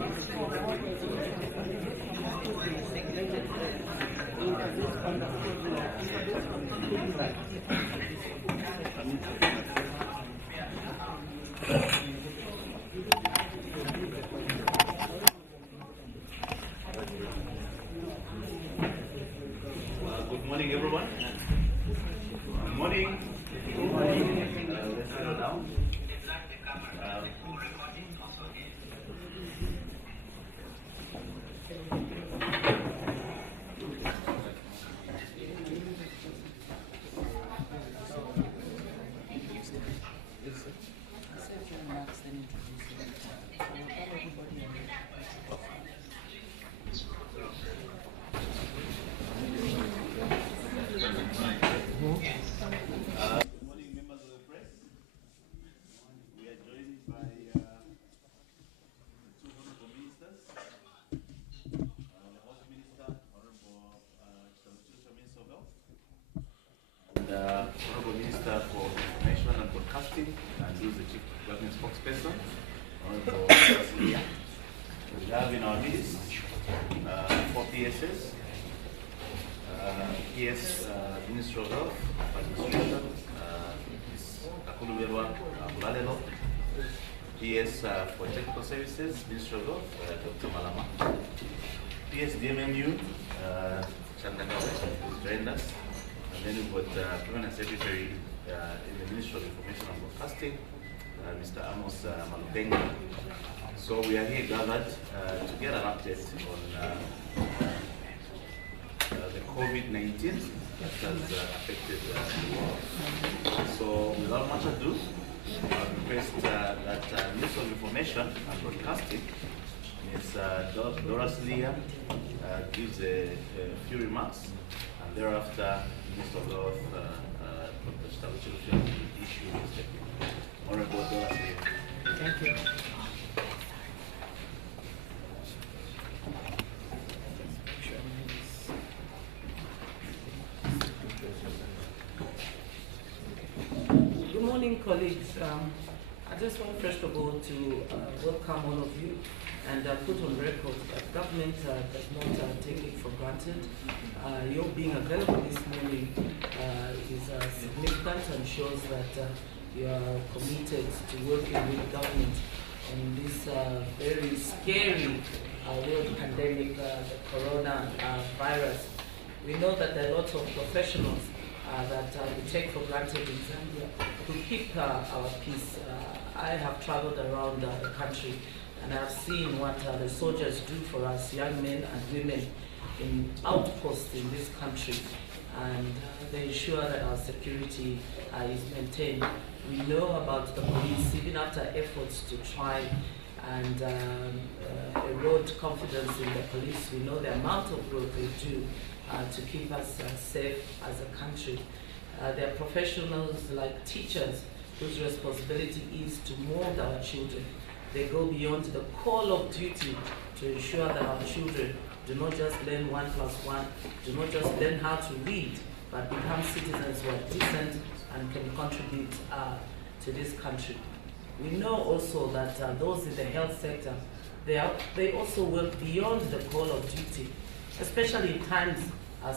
Good morning, everyone. Good morning. Good morning. Let's settle down. Good morning, members of the press. We are joined by the two honorable ministers, the House Minister, Honorable Chamin Sobel, and Honorable Minister for Information and Broadcasting, and who is the Chief Government Spokesperson, Honorable Cecilia. We have in our midst four PSs. PS Minister of Health, Administration, Ms. Kakuluberwa Bulalelo, PS for Technical Services, Minister of Health, Dr. Malama, PS DMMU, Chandagawa, who's joined us, and then we've got Permanent Secretary in the Ministry of Information and Broadcasting, Mr. Amos Malupenga. So we are here gathered to get an update on the COVID-19 that has affected the world. So without much ado, I request that Minister of Information and Broadcasting, Ms. Doris Leah, gives a few remarks, and thereafter Minister of Health, Dr. Chitaluchi, will issue his statement. Honorable Doris Leah. Thank you. Good morning, colleagues. I just want first of all to welcome all of you and put on record that government does not take it for granted. Your being available this morning is significant and shows that you are committed to working with government on this very scary world pandemic, the corona virus. We know that there are lots of professionals that we take for granted in Zambia to keep our peace. I have traveled around the country and I've seen what the soldiers do for us, young men and women, in outposts in this country, and they ensure that our security is maintained. We know about the police, even after efforts to try and erode confidence in the police. We know the amount of work they do to keep us safe as a country. There are professionals like teachers whose responsibility is to mold our children. They go beyond the call of duty to ensure that our children do not just learn 1 plus 1, do not just learn how to read, but become citizens who are decent and can contribute to this country. We know also that those in the health sector, they also work beyond the call of duty, especially in times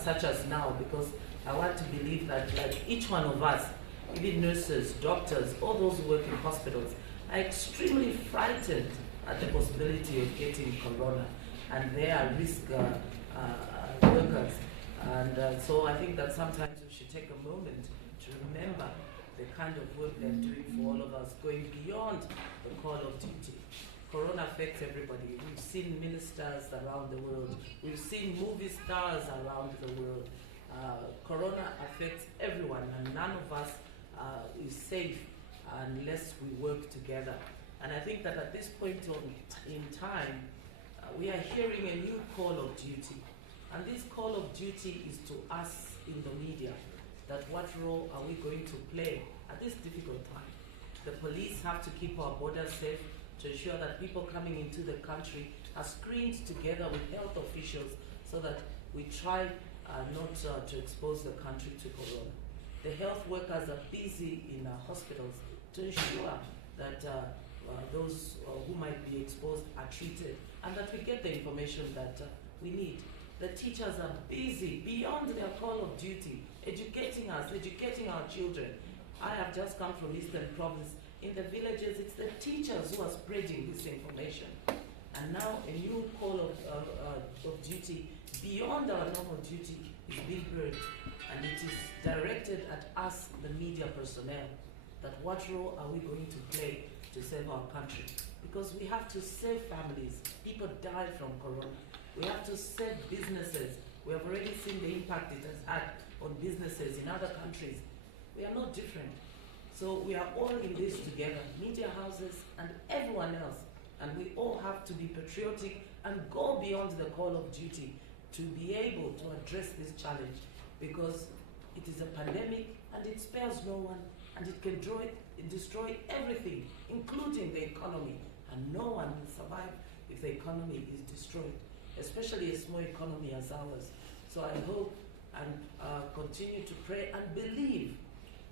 such as now, because I want to believe that like each one of us, even nurses, doctors, all those who work in hospitals, are extremely frightened at the possibility of getting corona, and they are risk workers. And so I think that sometimes we should take a moment to remember the kind of work they're doing for all of us, going beyond the call of duty. Corona affects everybody. We've seen ministers around the world. We've seen movie stars around the world. Corona affects everyone, and none of us is safe unless we work together. And I think that at this point in time, we are hearing a new call of duty. And this call of duty is to us in the media, that what role are we going to play at this difficult time? The police have to keep our borders safe, to ensure that people coming into the country are screened together with health officials so that we try not to expose the country to corona. The health workers are busy in hospitals to ensure that those who might be exposed are treated, and that we get the information that we need. The teachers are busy beyond their call of duty, educating us, educating our children. I have just come from Eastern Province. In the villages, it's the teachers who are spreading this information. And now a new call of duty beyond our normal duty is being heard, and it is directed at us, the media personnel, that what role are we going to play to save our country? Because we have to save families. People die from corona. We have to save businesses. We have already seen the impact it has had on businesses in other countries. We are not different. So we are all in this together, media houses and everyone else. And we all have to be patriotic and go beyond the call of duty to be able to address this challenge, because it is a pandemic and it spares no one, and it can destroy everything, including the economy. And no one will survive if the economy is destroyed, especially a small economy as ours. So I hope and continue to pray and believe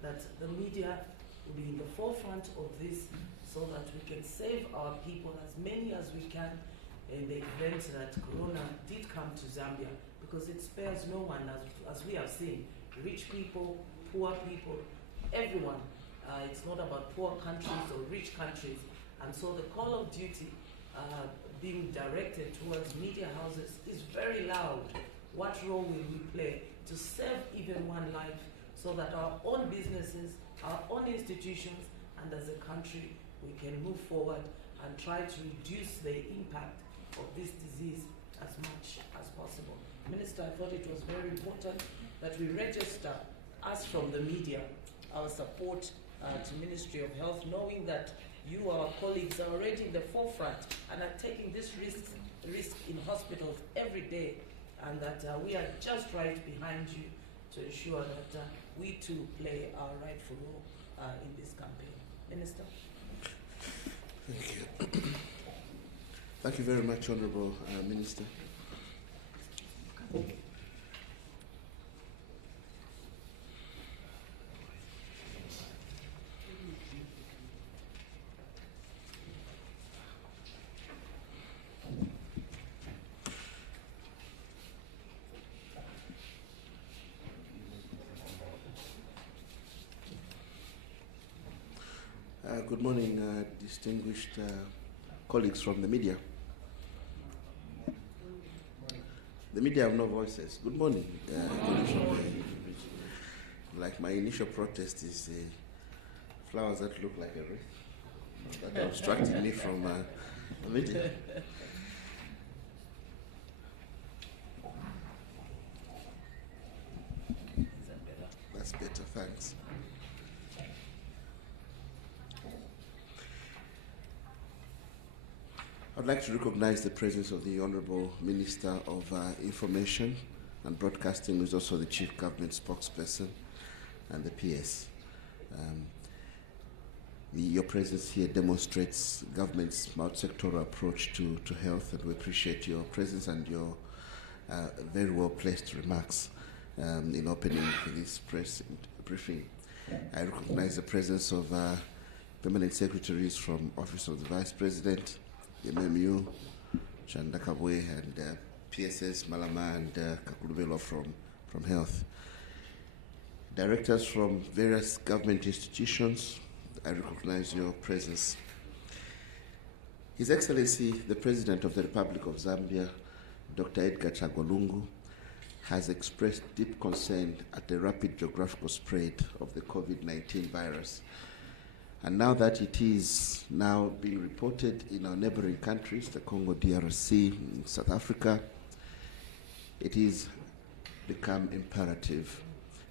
that the media will be in the forefront of this, so that we can save our people, as many as we can, in the event that corona did come to Zambia, because it spares no one, as we have seen. Rich people, poor people, everyone. It's not about poor countries or rich countries. And so the call of duty being directed towards media houses is very loud. What role will we play to save even one life, so that our own businesses, our own institutions, and as a country, we can move forward and try to reduce the impact of this disease as much as possible. Minister, I thought it was very important that we register, us from the media, our support to Ministry of Health, knowing that you, our colleagues, are already in the forefront and are taking this risk in hospitals every day, and that we are just right behind you to ensure that we too play our rightful role in this campaign. Minister. Thank you. Thank you very much, Honourable Minister. Good morning, distinguished colleagues from the media. The media have no voices. Good morning. Colleagues from like my initial protest is flowers that look like a wreath that are obstructing me from the media. That's better, thanks. I'd like to recognize the presence of the Honourable Minister of Information and Broadcasting, who is also the Chief Government Spokesperson, and the PS. Your presence here demonstrates government's multi-sectoral approach to health, and we appreciate your presence and your very well-placed remarks in opening this press briefing. I recognize the presence of permanent secretaries from Office of the Vice President, the MMU, Chanda Kabwe, and PSS, Malama, and Kakulubelo from Health. Directors from various government institutions, I recognize your presence. His Excellency, the President of the Republic of Zambia, Dr. Edgar Chagwa Lungu, has expressed deep concern at the rapid geographical spread of the COVID-19 virus. And now that it is now being reported in our neighboring countries, the Congo DRC, South Africa, it is become imperative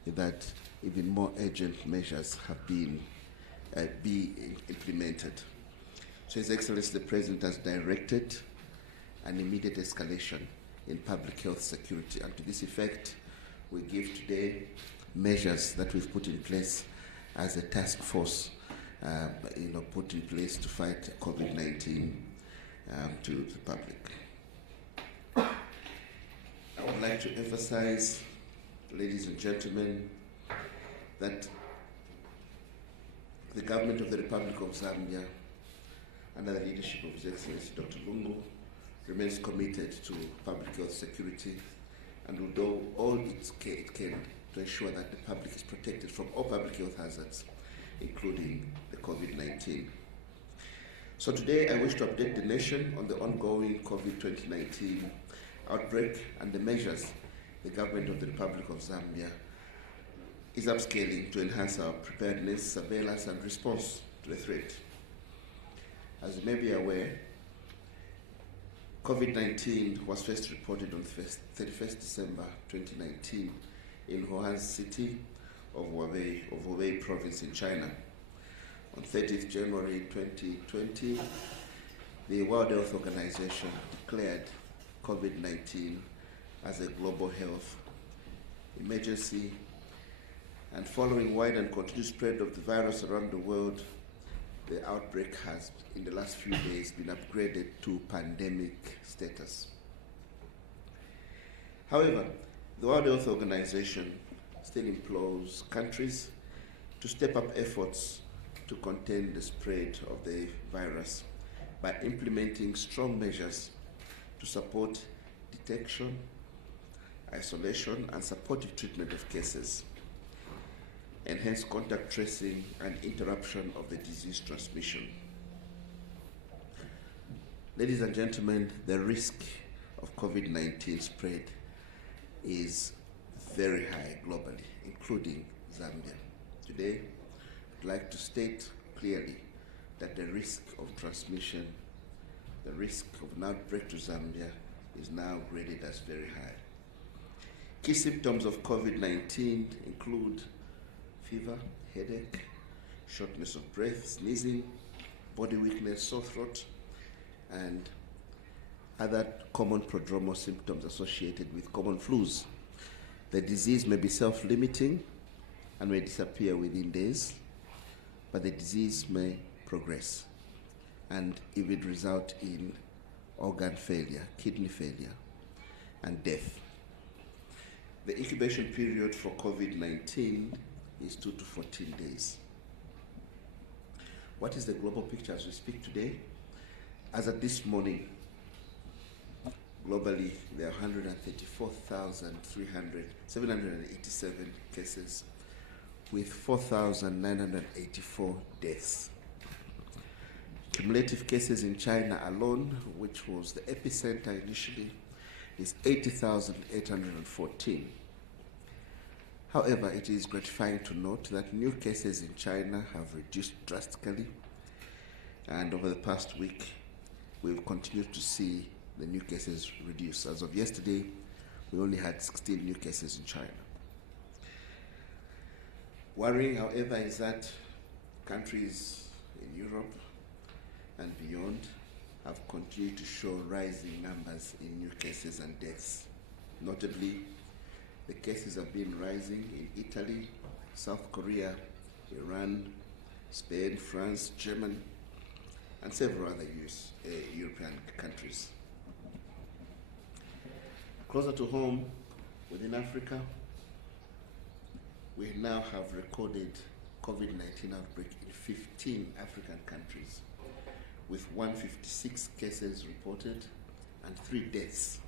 that even more urgent measures have been be implemented. So His Excellency the President has directed an immediate escalation in public health security, and to this effect, we give today measures that we've put in place as a task force put in place to fight COVID-19 to the public. I would like to emphasize, ladies and gentlemen, that the government of the Republic of Zambia under the leadership of His Excellency Dr. Lungu, remains committed to public health security and will do all it can to ensure that the public is protected from all public health hazards, including the COVID-19. So today I wish to update the nation on the ongoing COVID-19 outbreak and the measures the government of the Republic of Zambia is upscaling to enhance our preparedness, surveillance and response to the threat. As you may be aware, COVID-19 was first reported on 31st December 2019 in Wuhan city of Hubei province in China. On 30th January 2020, the World Health Organization declared COVID-19 as a global health emergency, and following wide and continued spread of the virus around the world, the outbreak has, in the last few days, been upgraded to pandemic status. However, the World Health Organization still implores countries to step up efforts to contain the spread of the virus by implementing strong measures to support detection, isolation, and supportive treatment of cases, enhance contact tracing and interruption of the disease transmission. Ladies and gentlemen, the risk of COVID-19 spread is very high globally, including Zambia. Today, I'd like to state clearly that the risk of transmission, the risk of an outbreak to Zambia is now graded as very high. Key symptoms of COVID-19 include fever, headache, shortness of breath, sneezing, body weakness, sore throat, and other common prodromal symptoms associated with common flus. The disease may be self-limiting and may disappear within days, but the disease may progress and even result in organ failure, kidney failure, and death. The incubation period for COVID-19 is 2 to 14 days. What is the global picture as we speak today? As of this morning, globally, there are 134,787 cases with 4,984 deaths. Cumulative cases in China alone, which was the epicenter initially, is 80,814. However, it is gratifying to note that new cases in China have reduced drastically, and over the past week, we've continued to see the new cases reduce. As of yesterday, we only had 16 new cases in China. Worrying, however, is that countries in Europe and beyond have continued to show rising numbers in new cases and deaths. Notably, the cases have been rising in Italy, South Korea, Iran, Spain, France, Germany, and several other European countries. Closer to home, within Africa, we now have recorded COVID-19 outbreak in 15 African countries, with 156 cases reported and 3 deaths.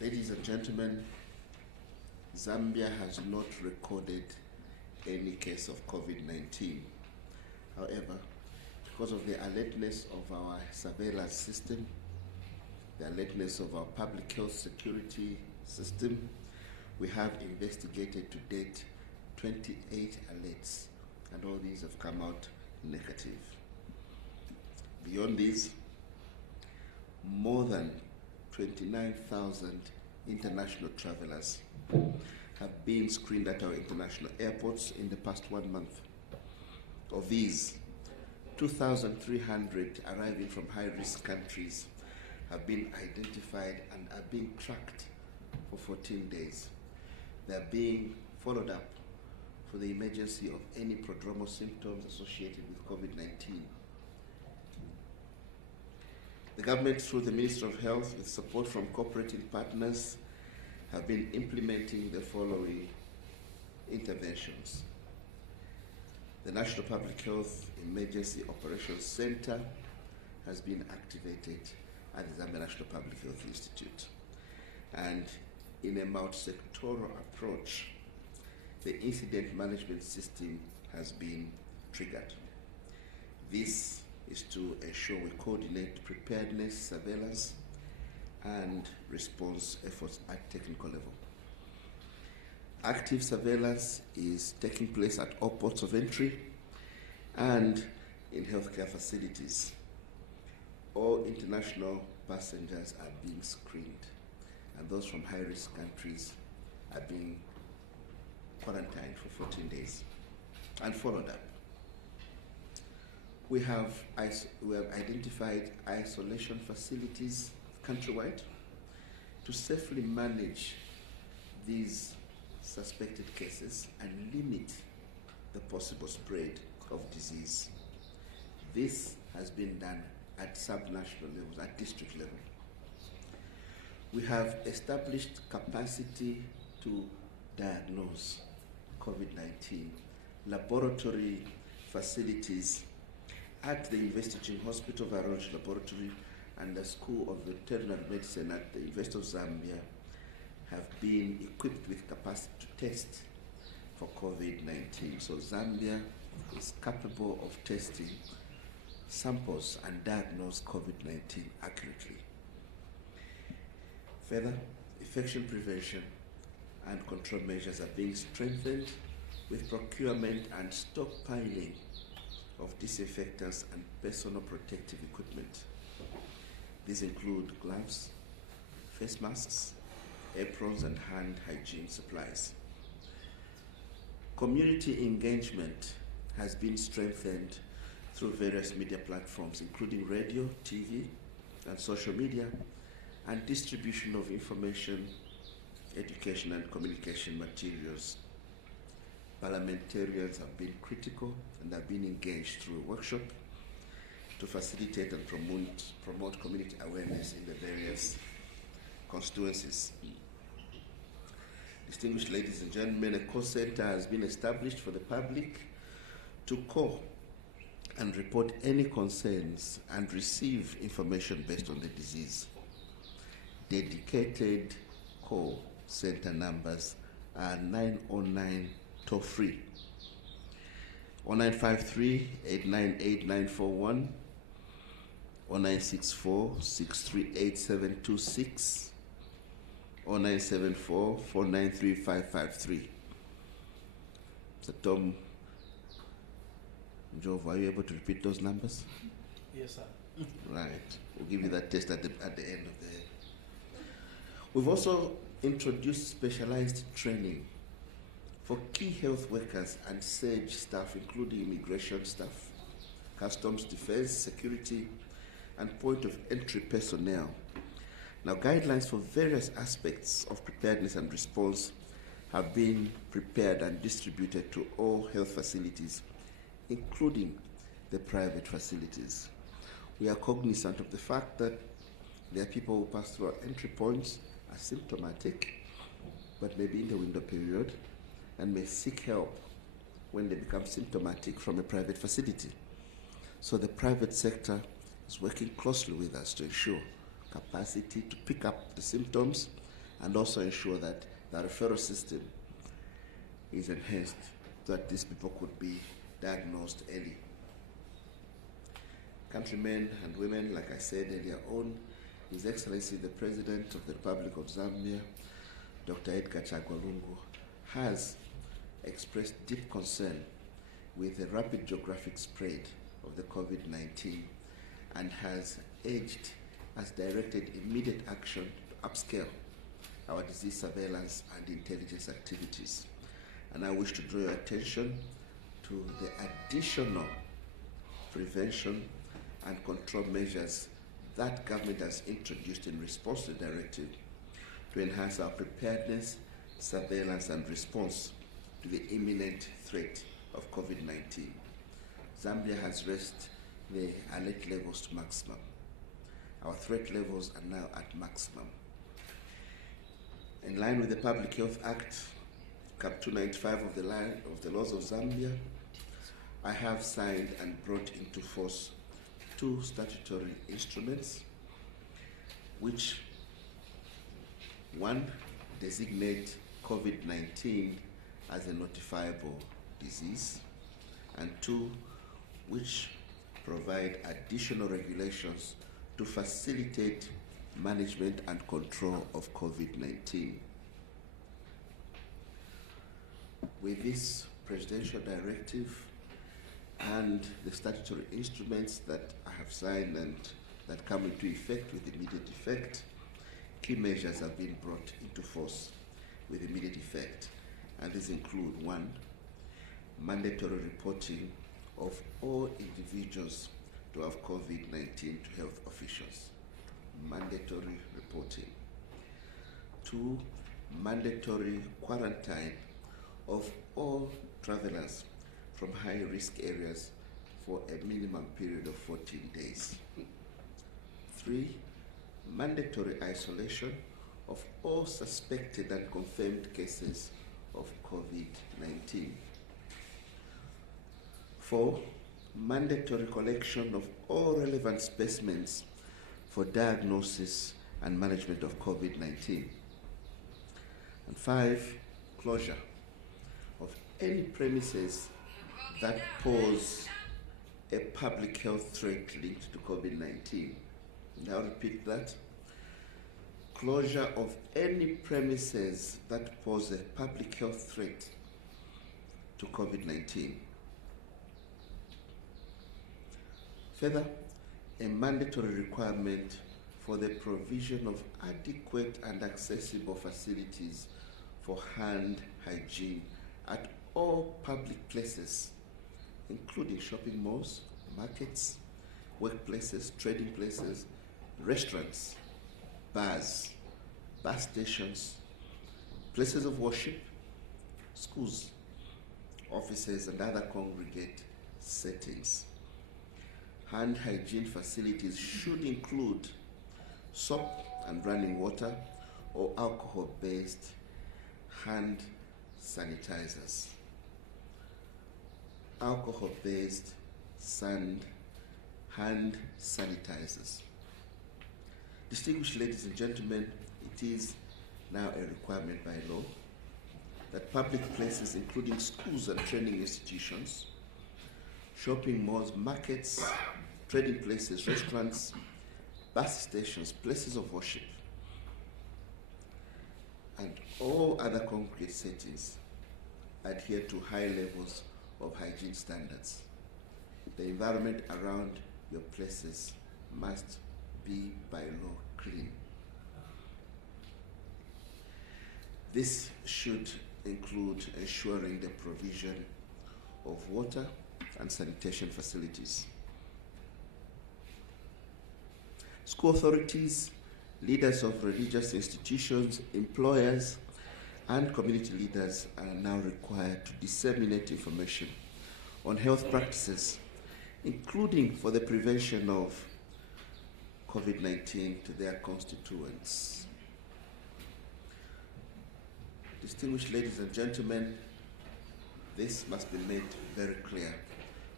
Ladies and gentlemen, Zambia has not recorded any case of COVID-19. However, because of the alertness of our surveillance system, the alertness of our public health security system, we have investigated to date 28 alerts, and all these have come out negative. Beyond these, more than 29,000 international travelers have been screened at our international airports in the past 1 month. Of these, 2,300 arriving from high-risk countries have been identified and are being tracked for 14 days. They are being followed up for the emergency of any prodromal symptoms associated with COVID-19. The government, through the Ministry of Health, with support from cooperating partners, have been implementing the following interventions. The National Public Health Emergency Operations Center has been activated at the Zambia National Public Health Institute. And in a multi-sectoral approach, the incident management system has been triggered. This is to ensure we coordinate preparedness, surveillance, and response efforts at technical level. Active surveillance is taking place at all ports of entry and in healthcare facilities. All international passengers are being screened, and those from high-risk countries are being quarantined for 14 days and followed up. We have identified isolation facilities countrywide to safely manage these suspected cases and limit the possible spread of disease. This has been done at sub-national levels, at district level. We have established capacity to diagnose COVID-19, laboratory facilities at the University Teaching Hospital, Virology Laboratory, and the School of Veterinary Medicine at the University of Zambia have been equipped with capacity to test for COVID-19. So Zambia is capable of testing samples and diagnose COVID-19 accurately. Further, infection prevention and control measures are being strengthened with procurement and stockpiling of disinfectants and personal protective equipment. These include gloves, face masks, aprons, and hand hygiene supplies. Community engagement has been strengthened through various media platforms, including radio, TV, and social media, and distribution of information, education, and communication materials. Parliamentarians have been critical and have been engaged through a workshop to facilitate and promote community awareness in the various constituencies. Distinguished ladies and gentlemen, a call center has been established for the public to call and report any concerns and receive information based on the disease. Dedicated call center numbers are 909 toll-free, 0953-898-941, 0964-638-726, 0974-493-553. So Tom, Jove, are you able to repeat those numbers? Yes, sir. Right. We'll give you that test at the end of the... We've also introduced specialized training for key health workers and SAGE staff, including immigration staff, customs, defense, security, and point of entry personnel. Now, guidelines for various aspects of preparedness and response have been prepared and distributed to all health facilities, including the private facilities. We are cognizant of the fact that there are people who pass through our entry points asymptomatic, but maybe in the window period, and may seek help when they become symptomatic from a private facility. So the private sector is working closely with us to ensure capacity to pick up the symptoms and also ensure that the referral system is enhanced so that these people could be diagnosed early. Countrymen and women, like I said earlier on, His Excellency the President of the Republic of Zambia, Dr. Edgar Chagwa Lungu, has expressed deep concern with the rapid geographic spread of the COVID-19 and has directed immediate action to upscale our disease surveillance and intelligence activities. And I wish to draw your attention to the additional prevention and control measures that government has introduced in response to the directive to enhance our preparedness, surveillance, and response to the imminent threat of COVID-19. Zambia has raised the alert levels to maximum. Our threat levels are now at maximum. In line with the Public Health Act, Cap 295 of the laws of Zambia, I have signed and brought into force 2 statutory instruments, which, 1, designate COVID-19 as a notifiable disease, and 2, which provide additional regulations to facilitate management and control of COVID-19. With this presidential directive and the statutory instruments that I have signed and that come into effect with immediate effect, key measures have been brought into force with immediate effect, and these include: 1, mandatory reporting of all individuals to have COVID-19 to health officials. Mandatory reporting. 2, mandatory quarantine of all travelers from high-risk areas for a minimum period of 14 days. 3, mandatory isolation of all suspected and confirmed cases of COVID-19. 4, mandatory collection of all relevant specimens for diagnosis and management of COVID-19. And 5, closure of any premises that pose a public health threat linked to COVID-19. Now repeat that. Closure of any premises that pose a public health threat to COVID-19. Further, a mandatory requirement for the provision of adequate and accessible facilities for hand hygiene at all public places, including shopping malls, markets, workplaces, trading places, restaurants, bars, bus stations, places of worship, schools, offices, and other congregate settings. Hand hygiene facilities should include soap and running water or alcohol-based hand sanitizers. Alcohol-based hand sanitizers. Distinguished ladies and gentlemen, it is now a requirement by law that public places, including schools and training institutions, shopping malls, markets, trading places, restaurants, bus stations, places of worship, and all other congregate settings adhere to high levels of hygiene standards. The environment around your places must be by law clean. This should include ensuring the provision of water and sanitation facilities. School authorities, leaders of religious institutions, employers, and community leaders are now required to disseminate information on health practices, including for the prevention of COVID-19 to their constituents. Distinguished ladies and gentlemen, this must be made very clear.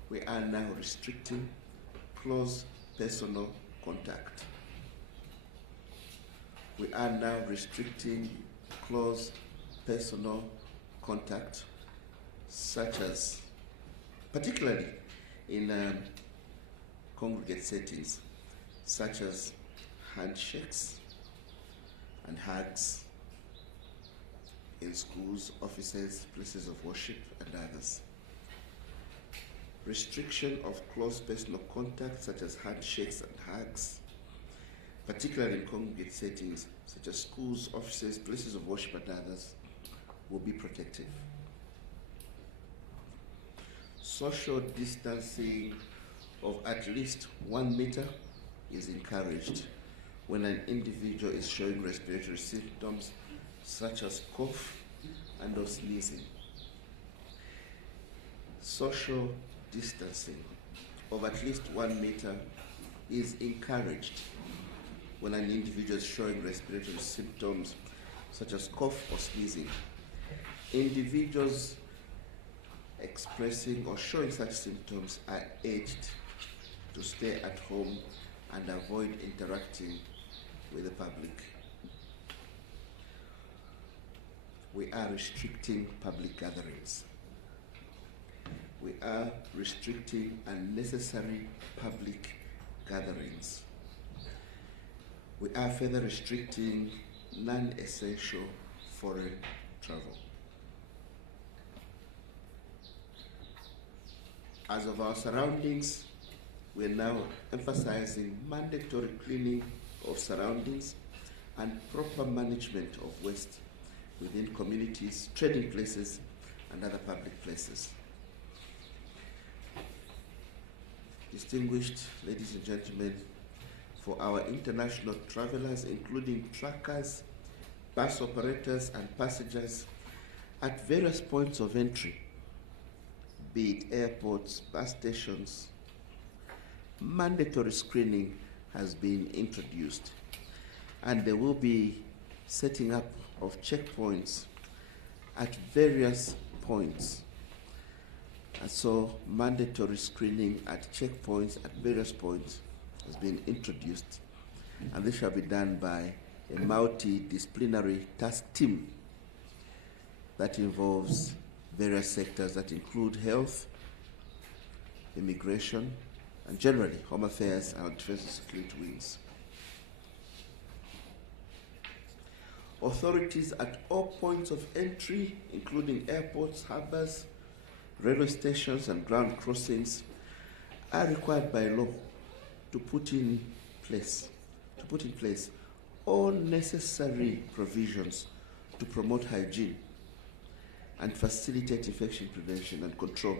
We are now restricting close personal contact. We are now restricting close personal contact, such as, particularly in congregate settings, such as handshakes and hugs in schools, offices, places of worship, and others. Restriction of close personal contact, such as handshakes and hugs, particularly in congregate settings, such as schools, offices, places of worship, and others, will be protective. Social distancing of at least 1 meter is encouraged when an individual is showing respiratory symptoms such as cough and or sneezing. Social distancing of at least 1 meter is encouraged when an individual is showing respiratory symptoms such as cough or sneezing. Individuals expressing or showing such symptoms are urged to stay at home and avoid interacting with the public. We are restricting public gatherings. We are restricting unnecessary public gatherings. We are further restricting non-essential foreign travel. As of our surroundings, we are now emphasizing mandatory cleaning of surroundings and proper management of waste within communities, trading places, and other public places. Distinguished ladies and gentlemen, for our international travelers, including truckers, bus operators, and passengers at various points of entry, be it airports, bus stations, mandatory screening has been introduced, and there will be setting up of checkpoints at various points. And so mandatory screening at checkpoints at various points has been introduced, and this shall be done by a multidisciplinary task team that involves various sectors that include health, immigration, and generally Home Affairs and Defense and Security wings. Authorities at all points of entry, including airports, harbors, railway stations, and ground crossings, are required by law to put in place all necessary provisions to promote hygiene and facilitate infection prevention and control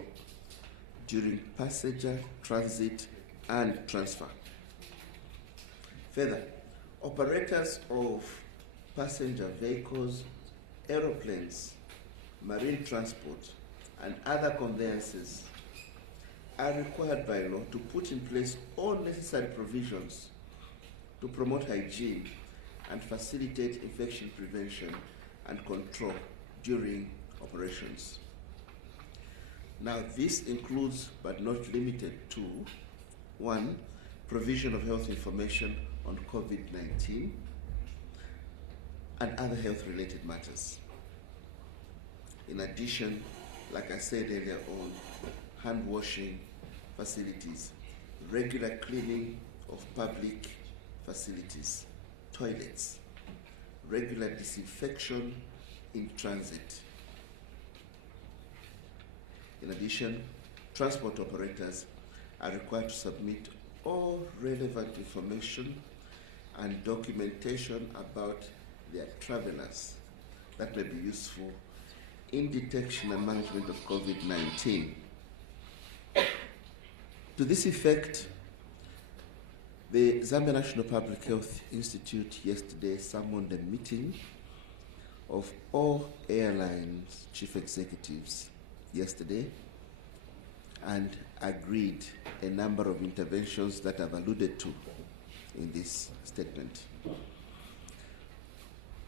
during passenger transit and transfer. Further, operators of passenger vehicles, aeroplanes, marine transport, and other conveyances are required by law to put in place all necessary provisions to promote hygiene and facilitate infection prevention and control during operations. Now, this includes, but not limited to, 1, provision of health information on COVID-19 and other health-related matters. In addition, like I said earlier on, hand washing facilities, regular cleaning of public facilities, toilets, regular disinfection in transit. In addition, transport operators are required to submit all relevant information and documentation about their travelers that may be useful in detection and management of COVID-19. To this effect, the Zambia National Public Health Institute yesterday summoned a meeting of all airlines chief executives yesterday and agreed a number of interventions that I've alluded to in this statement.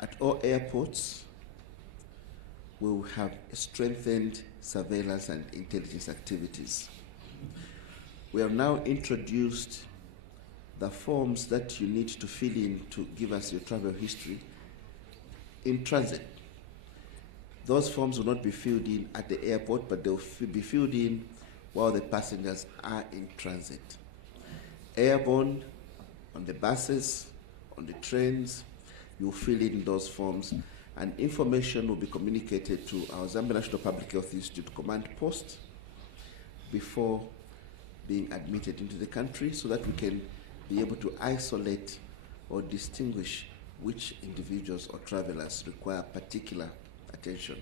At all airports, we will have strengthened surveillance and intelligence activities. We have now introduced the forms that you need to fill in to give us your travel history in transit. Those forms will not be filled in at the airport, but they will be filled in while the passengers are in transit. Airborne, on the buses, on the trains, you fill in those forms, and information will be communicated to our Zambia National Public Health Institute command post before being admitted into the country, so that we can be able to isolate or distinguish which individuals or travelers require particular attention.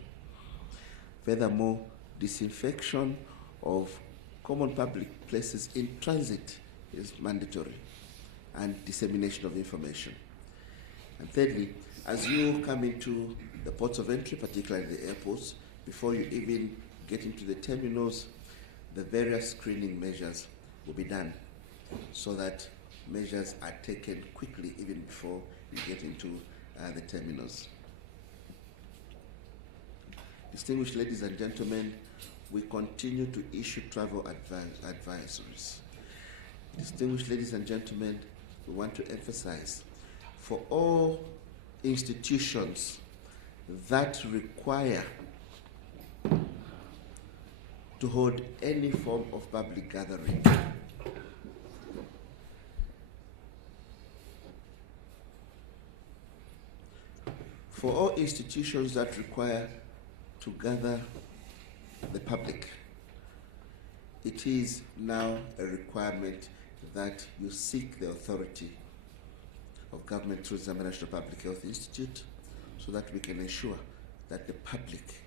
Furthermore, disinfection of common public places in transit is mandatory, and dissemination of information. And thirdly, as you come into the ports of entry, particularly the airports, before you even get into the terminals, the various screening measures will be done so that measures are taken quickly even before you get into the terminals. Distinguished ladies and gentlemen, we continue to issue travel advisories. Distinguished ladies and gentlemen, we want to emphasize, for all institutions that require to hold any form of public gathering, for all institutions that require to gather the public, it is now a requirement that you seek the authority of government through the Zambia National Public Health Institute so that we can ensure that the public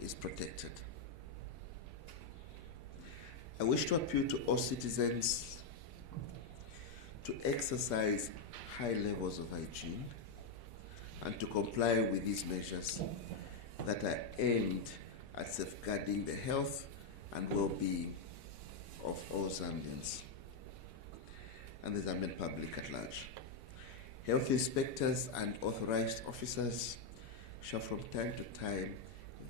is protected. I wish to appeal to all citizens to exercise high levels of hygiene and to comply with these measures that are aimed at safeguarding the health and well-being of all Zambians and the Zambian public at large. Health inspectors and authorized officers shall from time to time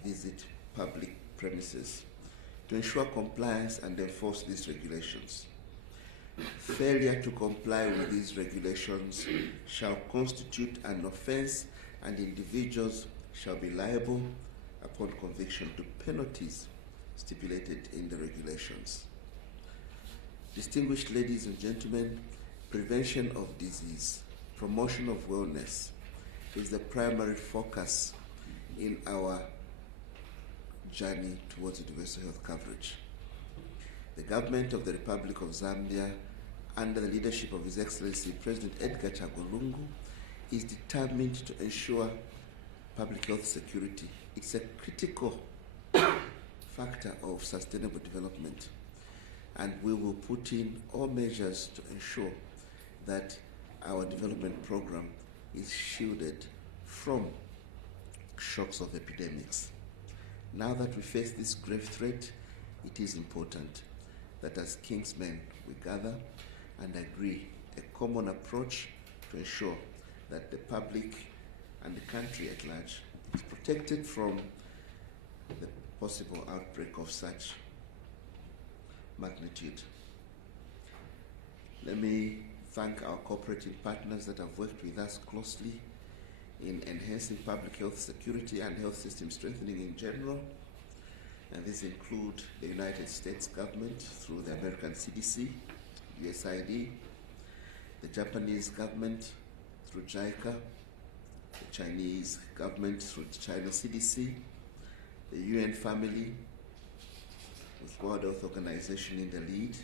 visit public premises to ensure compliance and enforce these regulations. Failure to comply with these regulations shall constitute an offense, and individuals shall be liable upon conviction to penalties stipulated in the regulations. Distinguished ladies and gentlemen, prevention of disease, promotion of wellness is the primary focus in our journey towards universal health coverage. The government of the Republic of Zambia, under the leadership of His Excellency President Edgar Chagwa Lungu, is determined to ensure public health security. It's a critical factor of sustainable development, and we will put in all measures to ensure that our development program is shielded from shocks of epidemics. Now that we face this grave threat, it is important that as Kingsmen we gather and agree a common approach to ensure that the public and the country at large is protected from the possible outbreak of such magnitude. Let me thank our cooperating partners that have worked with us closely in enhancing public health security and health system strengthening in general. And these include the United States government through the American CDC, USAID, the Japanese government through JICA, the Chinese government through the China CDC, the UN family with World Health Organization in the lead,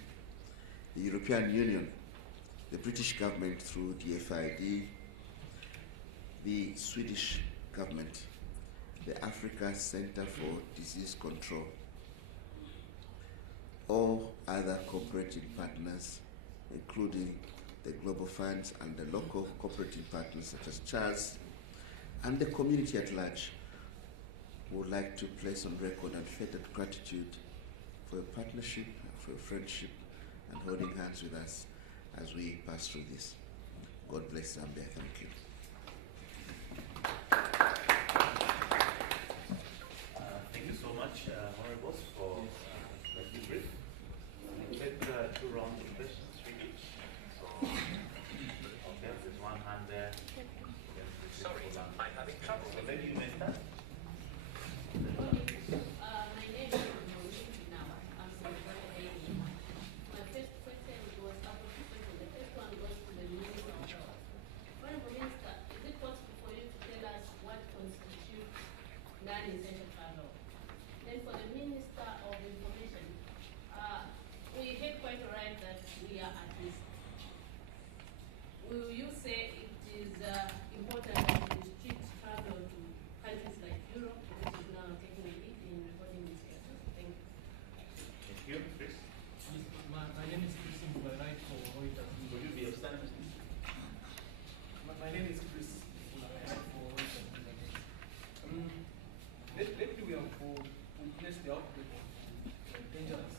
the European Union, the British government through DFID, the Swedish government, the Africa Center for Disease Control, all other cooperating partners, including the global funds and the local cooperating partners such as CHARS, and the community at large, would like to place on record unfettered gratitude for your partnership, for your friendship, and holding hands with us as we pass through this. God bless Zambia. Thank you. Thank you so much, Honorables, for that brief. We'll take 2 rounds of questions, 3 each. So, okay, there's one hand there. Sorry, I'm having trouble. So maybe you may start. My name is Maureen Nawa. I'm from Ghana. My first question was about the question. The first one goes to the Minister of Health. Honorable Minister, is it possible for you to tell us what constitutes non-essential travel? Then for the Minister of Information, we heard quite right that we are at risk. Will you say it is important to restrict travel to countries like Europe, which is now taking a lead in recording these cases? Thank you. Thank you, Chris. My name is Chris Mburai for Reuters. Will you be upstanding? My name is Chris Mburai for Reuters. Lately we have witnessed the outbreak of dangerous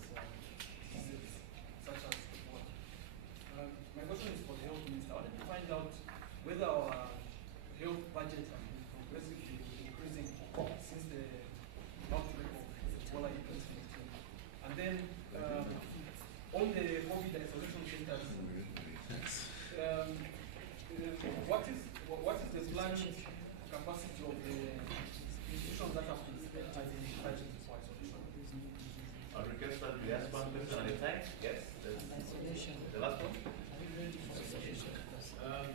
diseases such as Ebola. My question is for the health minister. I wanted to find out whether our health budget has been progressively increasing since the outbreak of Ebola in 2015. then on the COVID isolation centers, what is the planned capacity of the institutions that have been identified for isolation? I'll request that we ask one question at a time. Yes? The last one?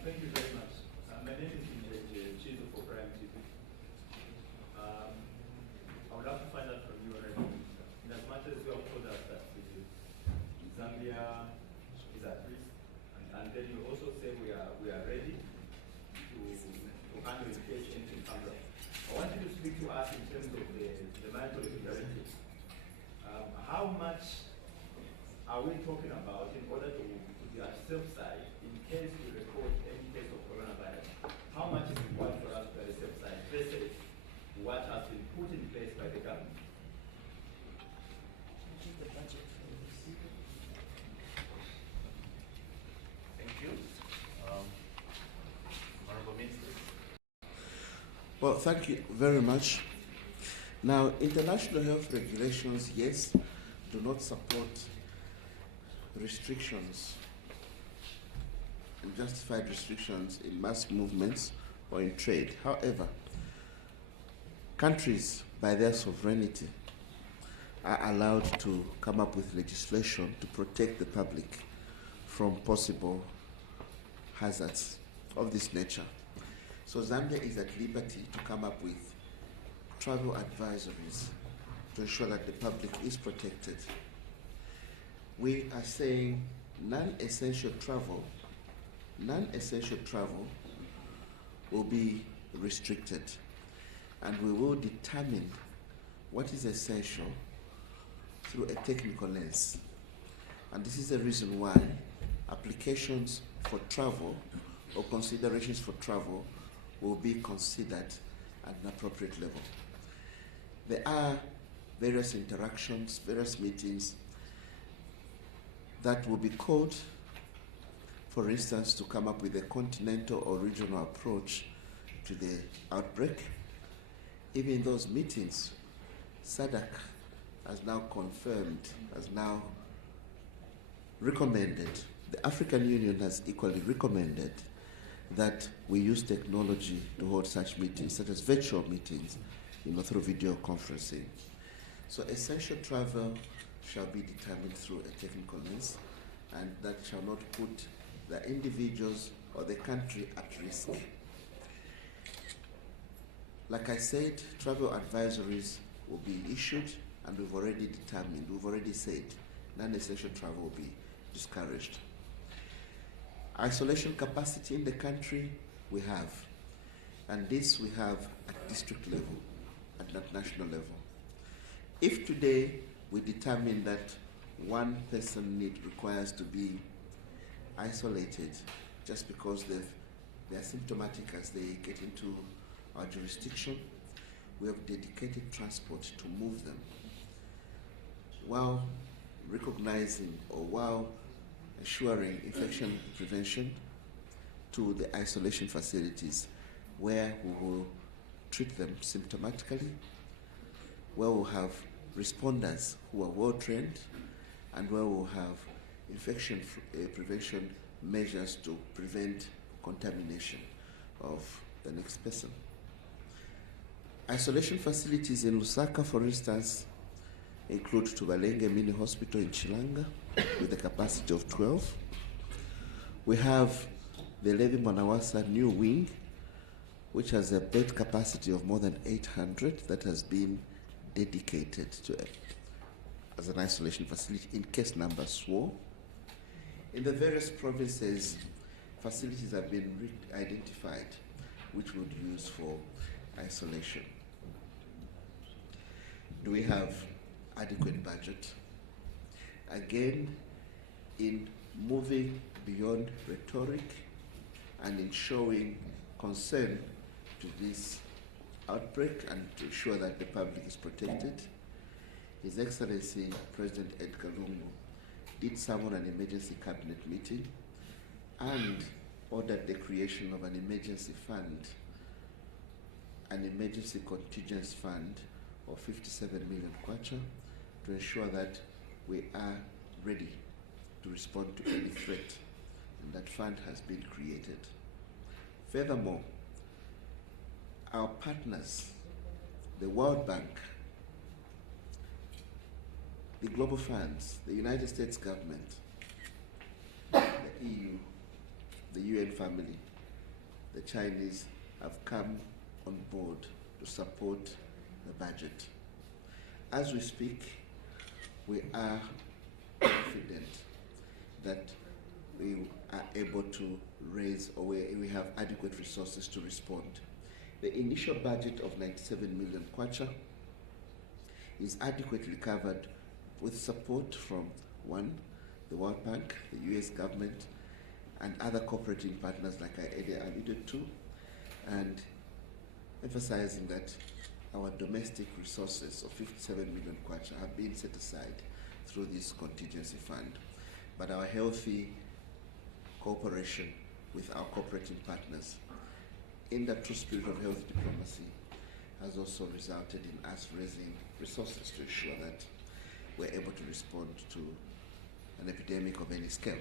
Thank you very much. My name is Chizo for Prime TV. I would like to find out from you already, in as much as you have told us that Zambia is at risk, and then you also say we are ready to handle in case anything comes up. I want you to speak to us in terms of the mandatory directives. How much are we talking about in order to be on the safe side in case we record any case of coronavirus? How much is required for us to be on the safe side versus what has been put in place by the government? Thank you. Honorable Minister. Well, thank you very much. Now, international health regulations, yes, do not support restrictions, unjustified restrictions in mass movements or in trade. However, countries, by their sovereignty, are allowed to come up with legislation to protect the public from possible hazards of this nature. So Zambia is at liberty to come up with travel advisories to ensure that the public is protected. We are saying non-essential travel will be restricted, and we will determine what is essential through a technical lens. And this is the reason why applications for travel or considerations for travel will be considered at an appropriate level. There are various interactions, various meetings that will be called, for instance, to come up with a continental or regional approach to the outbreak. Even in those meetings, SADC has now confirmed, has now recommended, the African Union has equally recommended that we use technology to hold such meetings, such as virtual meetings, through video conferencing. So essential travel shall be determined through a technical lens, and that shall not put the individuals or the country at risk. Like I said, travel advisories will be issued, and we've already said non-essential travel will be discouraged. Isolation capacity in the country we have, and this we have at district level, at national level. If today we determine that one person requires to be isolated just because they are symptomatic as they get into our jurisdiction, we have dedicated transport to move them while recognizing or while ensuring infection prevention to the isolation facilities where we will treat them symptomatically, where we'll have responders who are well trained, and where we'll have infection prevention measures to prevent contamination of the next person. Isolation facilities in Lusaka, for instance, include Tubalenge Mini Hospital in Chilanga with a capacity of 12. We have the Levi Mwanawasa new wing, which has a bed capacity of more than 800 that has been dedicated to as an isolation facility in case number SWOR. In the various provinces, facilities have been identified which would use for isolation. Do we have adequate budget? Again, in moving beyond rhetoric and in showing concern to this outbreak and to ensure that the public is protected, His Excellency President Edgar Lungu did summon an emergency cabinet meeting and ordered the creation of an emergency fund, an emergency contingency fund of 57 million kwacha to ensure that we are ready to respond to any threat, and that fund has been created. Furthermore, our partners, the World Bank, the global funds, the United States government, the EU, the UN family, the Chinese have come on board to support the budget. As we speak, we are confident that we are able to raise, or we have adequate resources to respond. The initial budget of 97 million kwacha is adequately covered with support from, one, the World Bank, the US government, and other cooperating partners like I alluded to, and emphasizing that our domestic resources of 57 million kwacha have been set aside through this contingency fund. But our healthy cooperation with our cooperating partners in the true spirit of health diplomacy has also resulted in us raising resources to ensure that we're able to respond to an epidemic of any scale.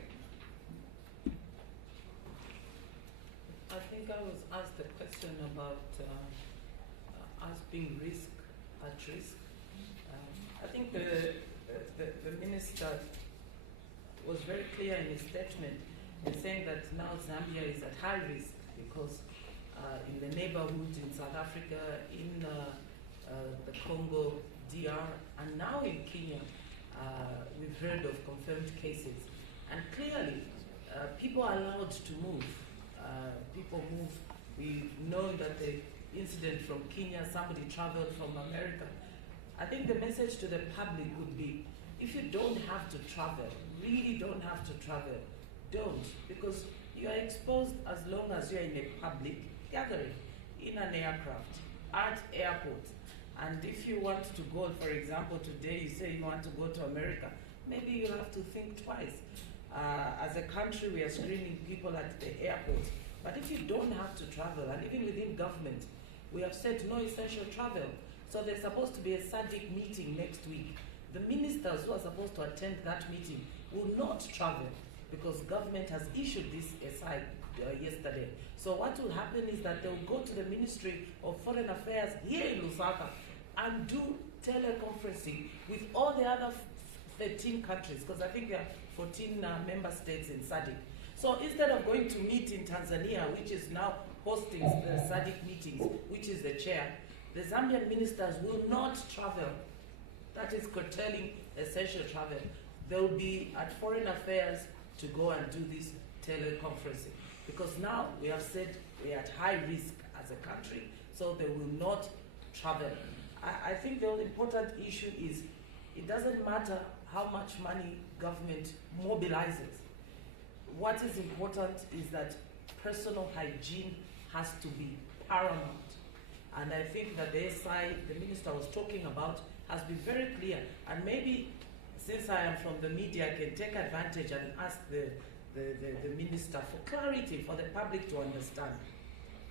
I think I was asked a question about us being at risk. I think the minister was very clear in his statement in saying that now Zambia is at high risk because in the neighborhood in South Africa, in the Congo, DR, and now in Kenya, we've heard of confirmed cases. And clearly, people are allowed to move. People move. We've known that the incident from Kenya, somebody traveled from America. I think the message to the public would be, if you don't have to travel, really don't have to travel, don't, because you are exposed as long as you're in a public gathering, in an aircraft, at airports. And if you want to go, for example, today you say you want to go to America, maybe you have to think twice. As a country, we are screening people at the airports. But if you don't have to travel, and even within government, we have said no essential travel. So there's supposed to be a SADC meeting next week. The ministers who are supposed to attend that meeting will not travel because government has issued this aside yesterday. So what will happen is that they will go to the Ministry of Foreign Affairs here in Lusaka and do teleconferencing with all the other 13 countries, because I think there are 14 member states in SADC. So instead of going to meet in Tanzania, which is now hosting the SADC meetings, which is the chair, the Zambian ministers will not travel. That is curtailing essential travel. They will be at Foreign Affairs to go and do this teleconferencing. Because now we have said we are at high risk as a country, so they will not travel. I think the important issue is it doesn't matter how much money government mobilizes. What is important is that personal hygiene has to be paramount. And I think that the SI, the minister was talking about, has been very clear. And maybe, since I am from the media, I can take advantage and ask the minister for clarity for the public to understand.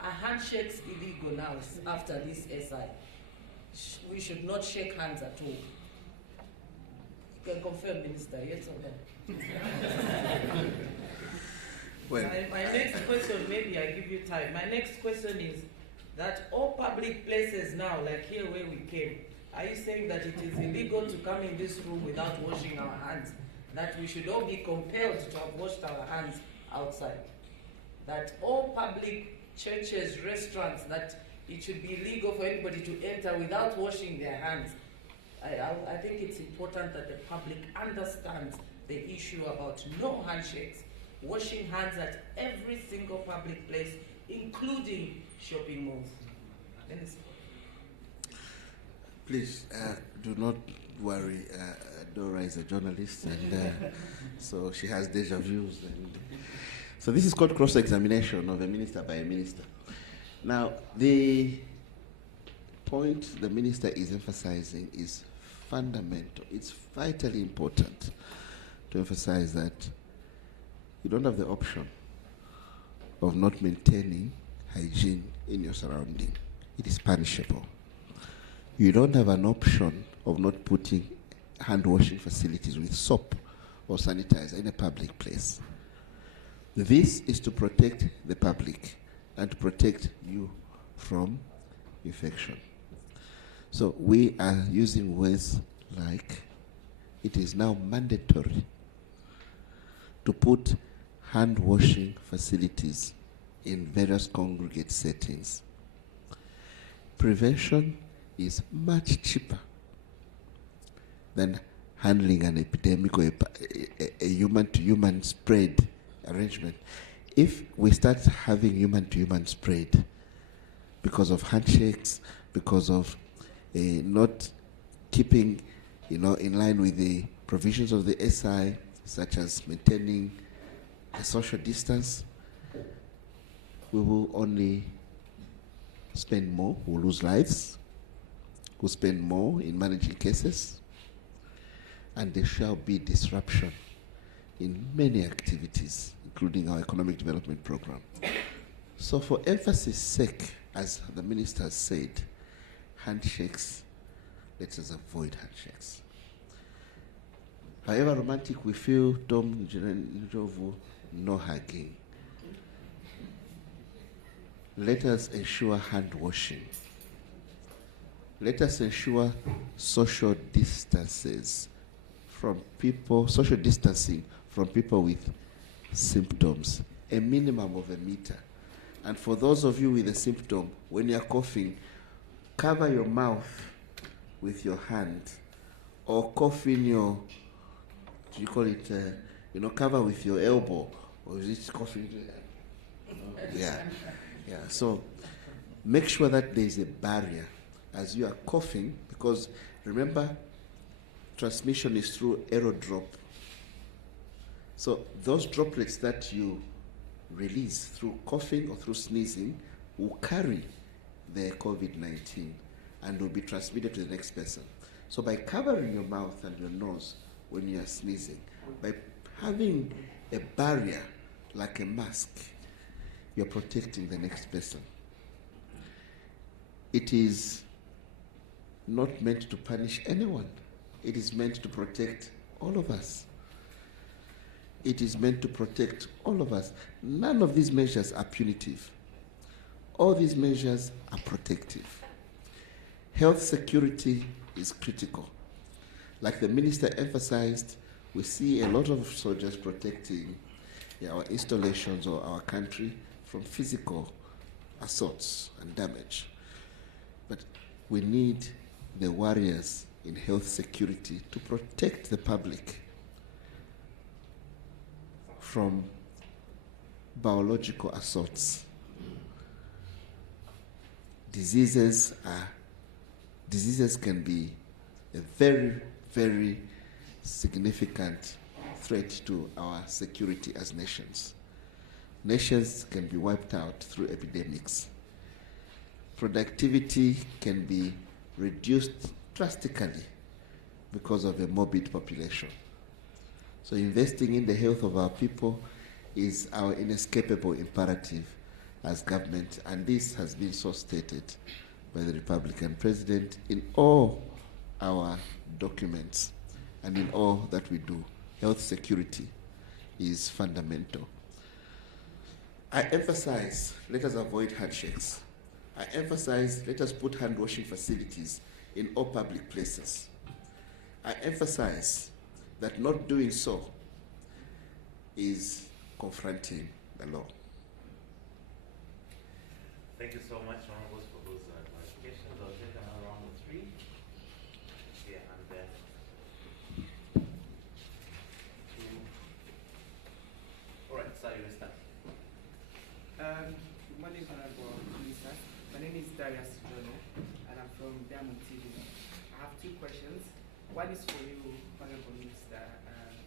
A handshake's illegal now after this SI. We should not shake hands at all. You can confirm, Minister, yes or no? Well, my next question, maybe I give you time. My next question is that all public places now, like here where we came, are you saying that it is illegal to come in this room without washing our hands? That we should all be compelled to have washed our hands outside? That all public churches, restaurants, that it should be illegal for anybody to enter without washing their hands? I think it's important that the public understands the issue about no handshakes, washing hands at every single public place, including shopping malls. Minister. Please do not worry. Dora is a journalist, and so she has deja vus. And so this is called cross-examination of a minister by a minister. Now, the point the minister is emphasizing is fundamental. It's vitally important to emphasize that you don't have the option of not maintaining hygiene in your surrounding. It is punishable. You don't have an option of not putting hand washing facilities with soap or sanitizer in a public place. This is to protect the public and to protect you from infection. So we are using words like it is now mandatory to put hand washing facilities in various congregate settings. Prevention is much cheaper than handling an epidemic or a human-to-human spread arrangement. If we start having human-to-human spread because of handshakes, because of not keeping, in line with the provisions of the SI, such as maintaining a social distance, we will only spend more, we'll lose lives, we'll spend more in managing cases, and there shall be disruption in many activities, including our economic development program. So for emphasis sake, as the minister has said, handshakes, let us avoid handshakes. However romantic we feel, Dom Njovu, no hugging. Let us ensure hand washing. Let us ensure social distances from people, social distancing from people with symptoms, a minimum of 1 meter. And for those of you with a symptom, when you're coughing, cover your mouth with your hand, or cough in your, you call it, cover with your elbow, or is it coughing? Yeah. So make sure that there is a barrier as you are coughing, because remember, transmission is through aerodrop. So those droplets that you release through coughing or through sneezing will carry the COVID-19 and will be transmitted to the next person. So by covering your mouth and your nose when you are sneezing, by having a barrier like a mask, you're protecting the next person. It is not meant to punish anyone. It is meant to protect all of us. It is meant to protect all of us. None of these measures are punitive. All these measures are protective. Health security is critical. Like the minister emphasized, we see a lot of soldiers protecting our installations or our country from physical assaults and damage. But we need the warriors in health security to protect the public from biological assaults. Diseases can be a very, very significant threat to our security as nations. Nations can be wiped out through epidemics. Productivity can be reduced drastically because of a morbid population. So investing in the health of our people is our inescapable imperative as government, and this has been so stated by the Republican President in all our documents and in all that we do. Health security is fundamental. I emphasize, let us avoid handshakes. I emphasize, let us put hand washing facilities in all public places. I emphasize that not doing so is confronting the law. Thank you so much, Honorables, for those clarifications. I'll take another round of 3. Yeah, and then 2. All right, so you start. Good morning, Honorable Minister. My name is Darius Jono, and I'm from Diamond TV. I have 2 questions. One is for you, Honorable Minister,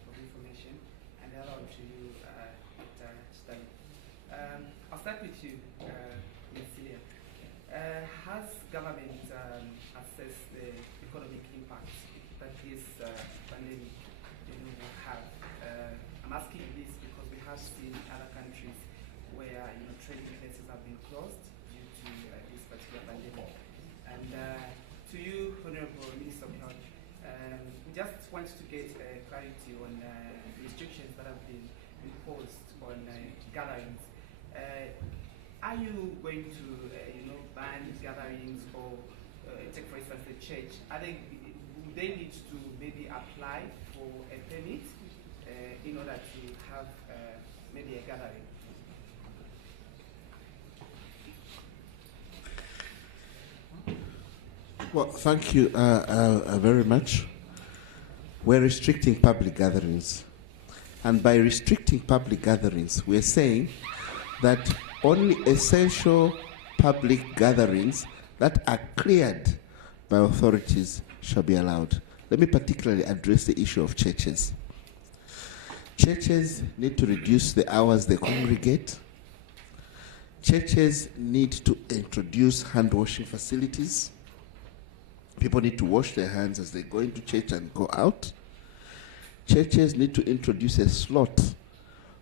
for information, and the other one to you, Dr. Stanley. I'll start with you, Ms. Celia. Has government assessed the economic impact that this pandemic will have? I'm asking this because we have seen other countries where trading places have been closed due to this particular pandemic. And to you, Honorable Minister of Health, We just want to get clarity on restrictions that have been imposed on gatherings. Are you going to, ban gatherings or take for instance the church? Would they need to maybe apply for a permit in order to have maybe a gathering? Well, thank you very much. We're restricting public gatherings. And by restricting public gatherings, we're saying that only essential public gatherings that are cleared by authorities shall be allowed. Let me particularly address the issue of churches. Churches need to reduce the hours they congregate. Churches need to introduce hand washing facilities. People need to wash their hands as they go into church and go out. Churches need to introduce a slot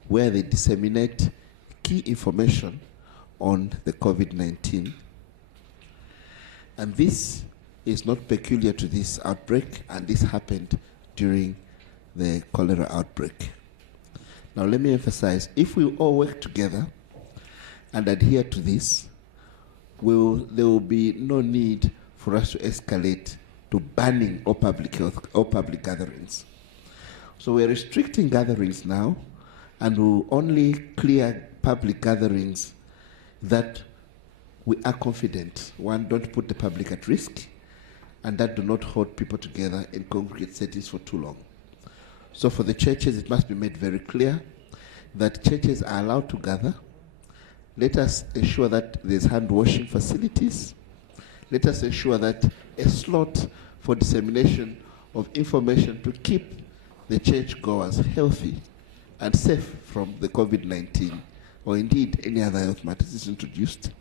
where they disseminate key information on the COVID-19. And this is not peculiar to this outbreak, and this happened during the cholera outbreak. Now let me emphasize, if we all work together and adhere to this, there will be no need for us to escalate to banning all public gatherings. So we're restricting gatherings now, and we'll only clear public gatherings that we are confident, one, don't put the public at risk, and that do not hold people together in congregate settings for too long. So for the churches, it must be made very clear that churches are allowed to gather. Let us ensure that there's hand washing facilities. Let us ensure that a slot for dissemination of information to keep the churchgoers healthy and safe from the COVID-19, or indeed any other health matters, is introduced.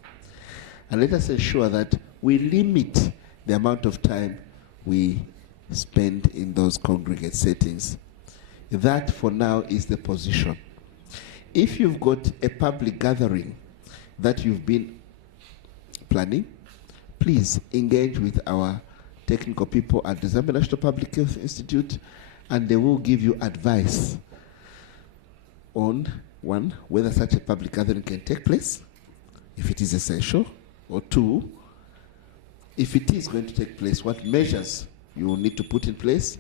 And let us ensure that we limit the amount of time we spend in those congregate settings. That, for now, is the position. If you've got a public gathering that you've been planning, please engage with our technical people at the Zambia National Public Health Institute, and they will give you advice on, one, whether such a public gathering can take place, if it is essential, or two, if it is going to take place, what measures you will need to put in place,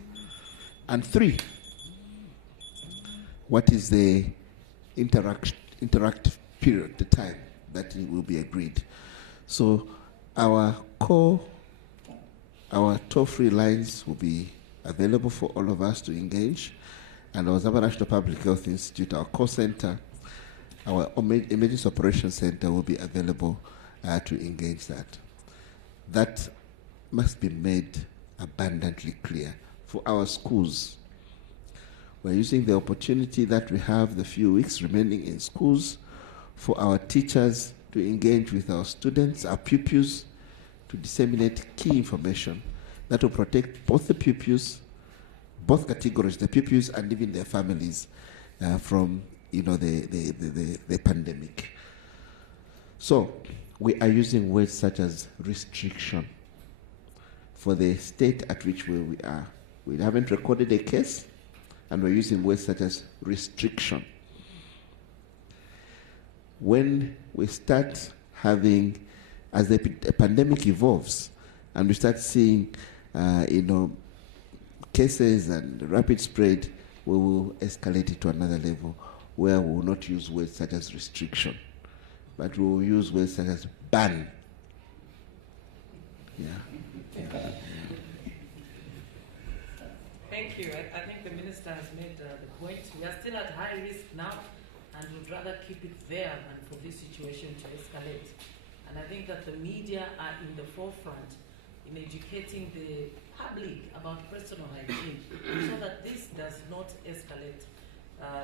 and three, what is the interactive period, the time that it will be agreed. So our toll-free lines will be available for all of us to engage, and our Zambia National Public Health Institute, our call center, our emergency operations center will be available to engage that. That must be made abundantly clear. For our schools, we're using the opportunity that we have, the few weeks remaining in schools, for our teachers to engage with our students, our pupils, to disseminate key information that will protect both the pupils, both categories, the pupils and even their families, from the pandemic. So we are using words such as restriction for the state at which we are. We haven't recorded a case, and we're using words such as restriction. When we start having, as the pandemic evolves, and we start seeing, cases and rapid spread, we will escalate it to another level where we will not use words such as restriction, but we will use words such as ban. Thank you. I think the minister has made the point. We are still at high risk now, and would rather keep it there than for this situation to escalate. And I think that the media are in the forefront in educating the public about personal hygiene so that this does not escalate.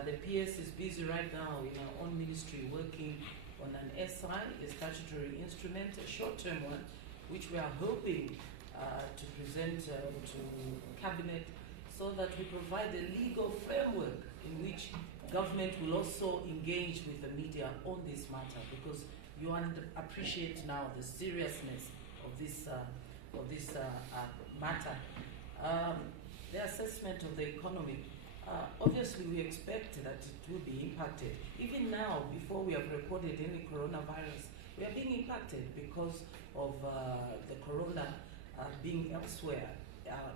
The PS is busy right now in our own ministry working on an SI, a statutory instrument, a short-term one, which we are hoping to present to Cabinet so that we provide a legal framework in which government will also engage with the media on this matter, because you appreciate now the seriousness of this matter. The assessment of the economy. Obviously, we expect that it will be impacted. Even now, before we have recorded any coronavirus, we are being impacted because of the corona being elsewhere.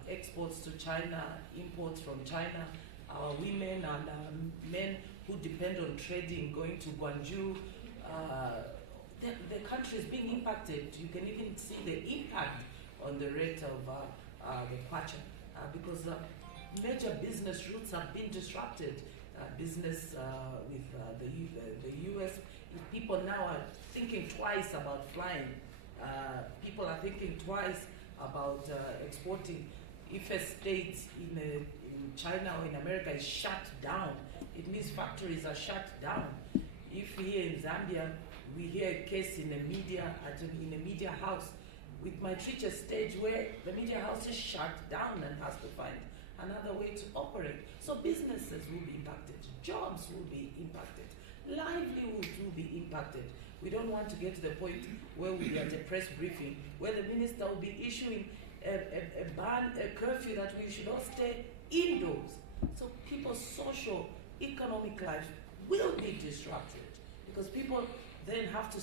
Exports to China, imports from China, our women and men who depend on trading going to Guangzhou. The country is being impacted. You can even see the impact on the rate of the kwacha because major business routes have been disrupted. Business with the US, people now are thinking twice about flying. People are thinking twice about exporting. If a state in China or in America is shut down, it means factories are shut down. If here in Zambia, we hear a case in the media, in a media house, with my teacher stage where the media house is shut down and has to find another way to operate. So businesses will be impacted, jobs will be impacted, livelihoods will be impacted. We don't want to get to the point where we get a press briefing where the minister will be issuing a ban, a curfew that we should all stay indoors. So people's social, economic life will be disrupted because people then have to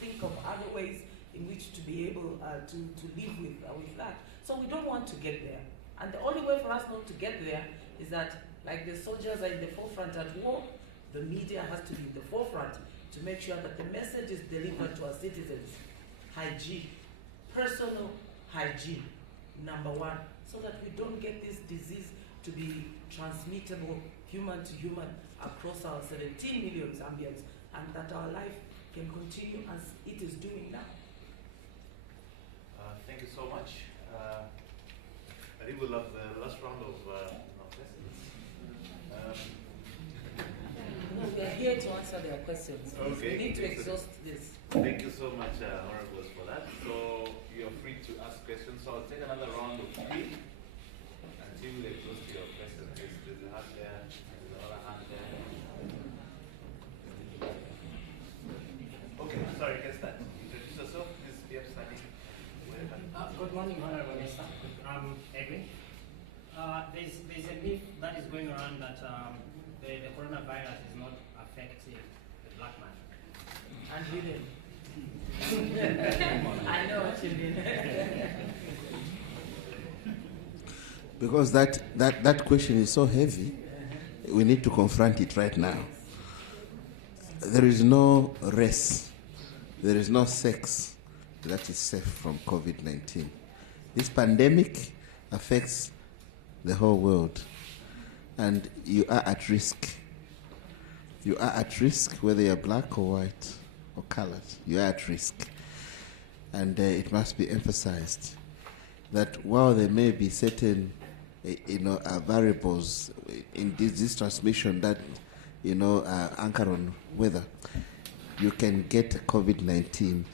think of other ways in which to be able to live with that. So we don't want to get there. And the only way for us not to get there is that, like the soldiers are in the forefront at war, the media has to be in the forefront to make sure that the message is delivered to our citizens. Hygiene, personal hygiene, number one, so that we don't get this disease to be transmittable human to human across our 17 million Zambians, and that our life can continue as it is doing now. Thank you so much. I think we'll have the last round of questions. No, we are here to answer their questions. Okay. We need to exhaust this. Thank you so much, Honorables, for that. So you're free to ask questions. So I'll take another round of three until we exhaust your questions. There's a hand there, there's another hand there. Okay, sorry, I can start. Introduce yourself, please be standing. Good morning, Honorable Minister. I'm Edwin. There's a myth that is going around that the coronavirus is not affecting the black man. And women. I know what you mean. Because that question is so heavy, we need to confront it right now. There is no race, there is no sex that is safe from COVID-19. This pandemic affects the whole world, and you are at risk. You are at risk whether you're black or white or colored. You are at risk. And it must be emphasized that while there may be certain variables in disease transmission that anchor on weather, you can get COVID-19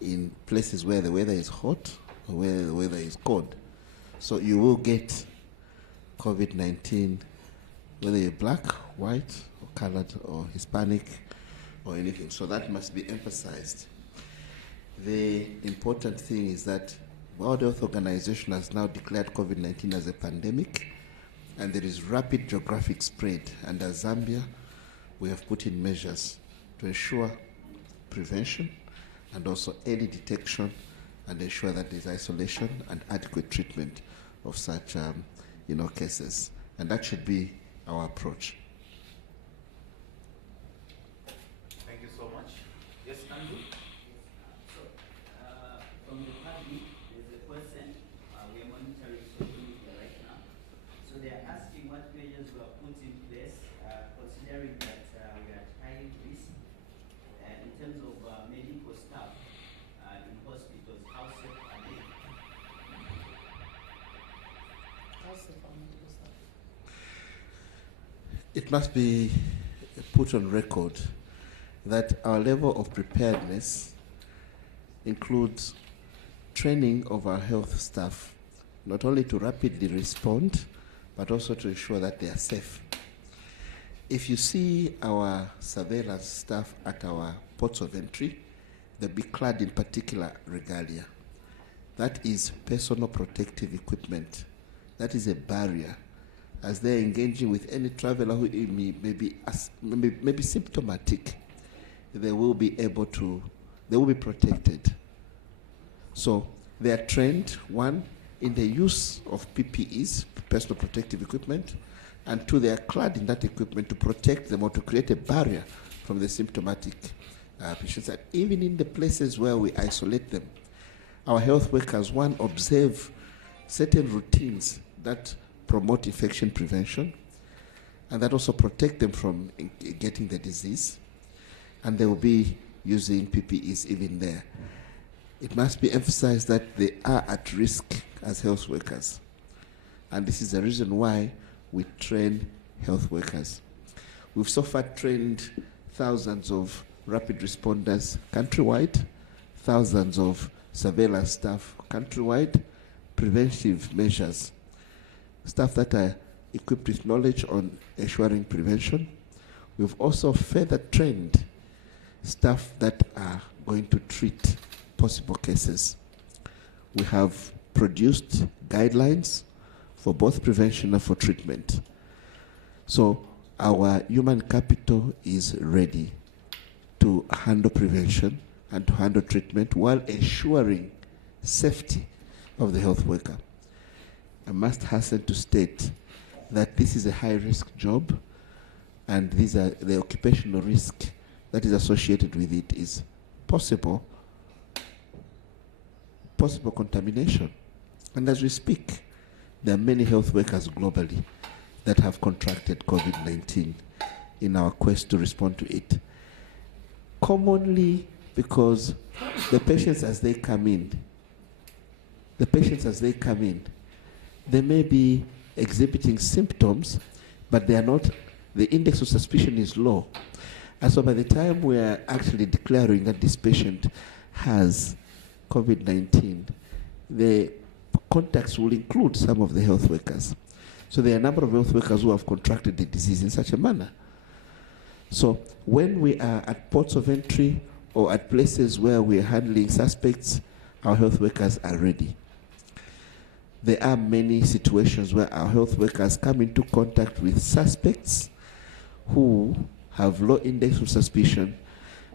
in places where the weather is hot or where the weather is cold. So you will get COVID-19 whether you're black, white, or colored, or Hispanic, or anything. So that must be emphasized. The important thing is that World Health Organization has now declared COVID-19 as a pandemic, and there is rapid geographic spread. And as Zambia, we have put in measures to ensure prevention and also early detection and ensure that there is isolation and adequate treatment of such cases. And that should be our approach. Thank you so much. Yes, Andrew? From the public, there's a question. We are monitoring social media right now. So they are asking what measures were put in place, considering that we are at high risk in terms of medical staff in hospitals. How safe are they? How safe are medical staff? It must be put on record that our level of preparedness includes training of our health staff, not only to rapidly respond, but also to ensure that they are safe. If you see our surveillance staff at our ports of entry, they'll be clad in particular regalia. That is personal protective equipment. That is a barrier. As they're engaging with any traveler who may be symptomatic, they will be protected. So they are trained, one, in the use of PPEs, personal protective equipment, and two, they are clad in that equipment to protect them or to create a barrier from the symptomatic patients. And even in the places where we isolate them, our health workers, one, observe certain routines that promote infection prevention and that also protect them from getting the disease. And they will be using PPEs even there. It must be emphasized that they are at risk as health workers. And this is the reason why we train health workers. We've so far trained thousands of rapid responders countrywide, thousands of surveillance staff countrywide, preventive measures, staff that are equipped with knowledge on ensuring prevention. We've also further trained staff that are going to treat possible cases. We have produced guidelines for both prevention and for treatment. So our human capital is ready to handle prevention and to handle treatment while ensuring safety of the health worker. I must hasten to state that this is a high-risk job, and these are the occupational risk that is associated with it is possible contamination. And as we speak, there are many health workers globally that have contracted COVID-19 in our quest to respond to it. Commonly because the patients as they come in, they may be exhibiting symptoms, but they are not, the index of suspicion is low. And so by the time we are actually declaring that this patient has COVID-19, the contacts will include some of the health workers. So there are a number of health workers who have contracted the disease in such a manner. So when we are at ports of entry or at places where we are handling suspects, our health workers are ready. There are many situations where our health workers come into contact with suspects who have low index of suspicion,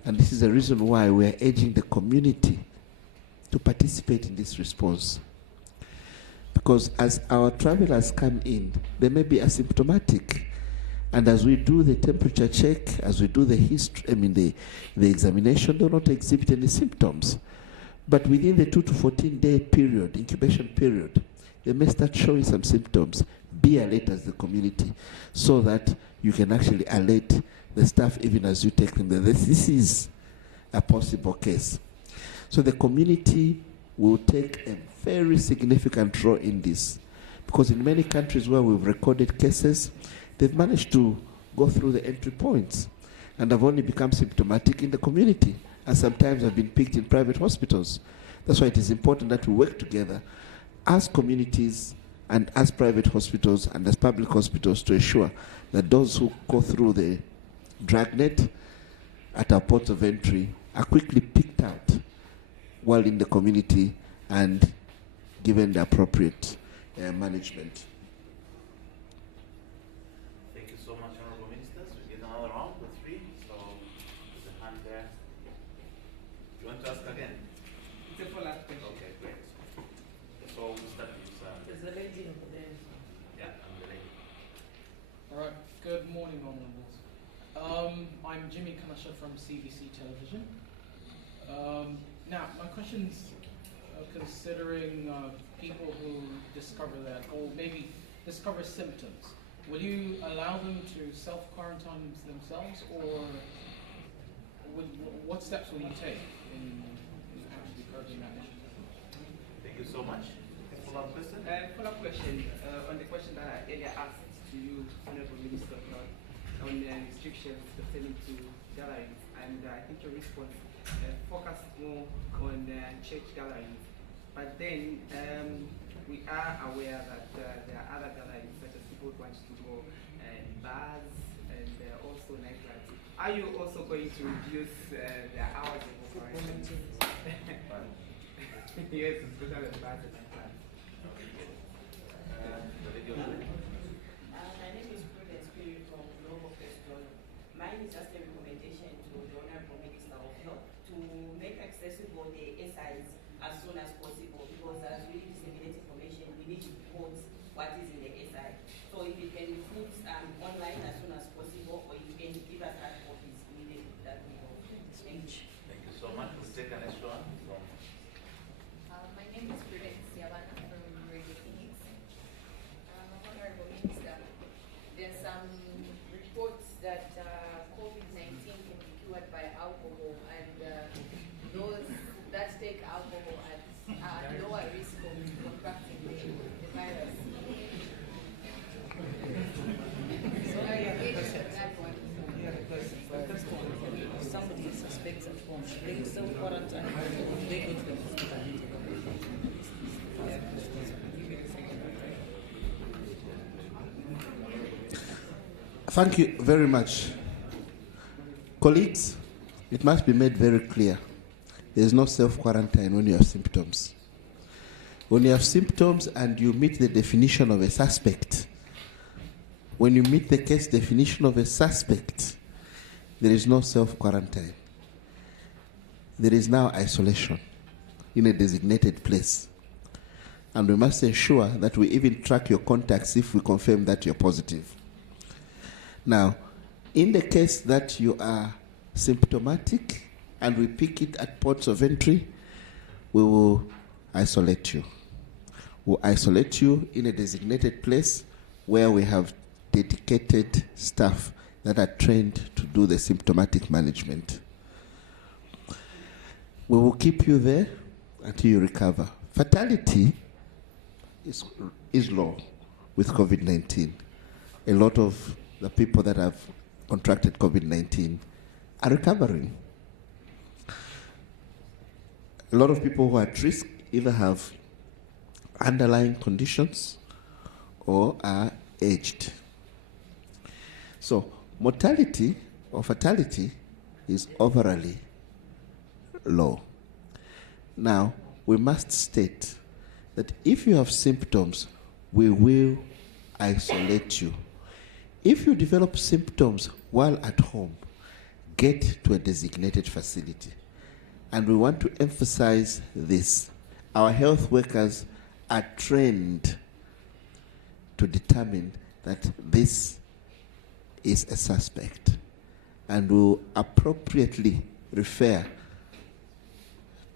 and this is the reason why we are urging the community to participate in this response. Because as our travelers come in, they may be asymptomatic, and as we do the temperature check, as we do the history, the examination, they will not exhibit any symptoms. But within the 2 to 14-day period, incubation period, they may start showing some symptoms. Be alert as the community so that you can actually alert the staff even as you take them there. This is a possible case. So the community will take a very significant role in this, because in many countries where we've recorded cases, they've managed to go through the entry points and have only become symptomatic in the community, and sometimes have been picked in private hospitals. That's why it is important that we work together as communities and as private hospitals and as public hospitals to ensure that those who go through the dragnet at our ports of entry are quickly picked out while in the community and given the appropriate management. Thank you so much, Honorable Ministers. We get another round with 3. So there's a hand there. You want to ask again? It's a follow-up question. Okay, great. So we'll start with There's a lady over there. yeah, I'm the lady. All right. Good morning, honorables. I'm Jimmy Kanasha from CBC Television. Now, my question's considering people who discover that, or maybe discover symptoms. Will you allow them to self-quarantine themselves, or what steps will you take in actually curbing that issue? Thank you so much. Follow-up question? Follow-up question on the question that I earlier asked to you, Honorable Minister, on restrictions pertaining to gatherings, and I think your response focused more on church gatherings. But then we are aware that there are other gatherings, such as people who want to go in bars and also nightclubs. Are you also going to reduce the hours of operation? Yes, it's better than bad than bad. My name is Prudence Spirit from Global First Journal. Mine is just a recommendation to the Honorable Minister of Health to make accessible the SIs as soon as possible, because as we disseminate information, we need to quote what is in the SI. So if you can put online as soon as possible, or you can give us hard copies immediately, that will help. Thank you. Thank you so much. We'll take an next one from. My name is Prudence Siabana from Radio Phoenix. Honorable Minister, there's some reports that COVID-19 can be cured by alcohol, and those that take alcohol are at lower risk of contracting the virus. So I engage in that one. If somebody suspects at home, should they self-quarantine or they go to the hospital? Thank you very much. Colleagues, it must be made very clear. There is no self-quarantine when you have symptoms. When you have symptoms and you meet the definition of a suspect, when you meet the case definition of a suspect, there is no self-quarantine. There is now isolation in a designated place. And we must ensure that we even track your contacts if we confirm that you're positive. Now, in the case that you are symptomatic and we pick it at ports of entry, we will isolate you. We'll isolate you in a designated place where we have dedicated staff that are trained to do the symptomatic management. We will keep you there until you recover. Fatality is low with COVID-19. A lot of the people that have contracted COVID-19 are recovering. A lot of people who are at risk either have underlying conditions or are aged. So mortality or fatality is overall low. Now, we must state that if you have symptoms, we will isolate you. If you develop symptoms while at home, get to a designated facility. And we want to emphasize this. Our health workers are trained to determine that this is a suspect and will appropriately refer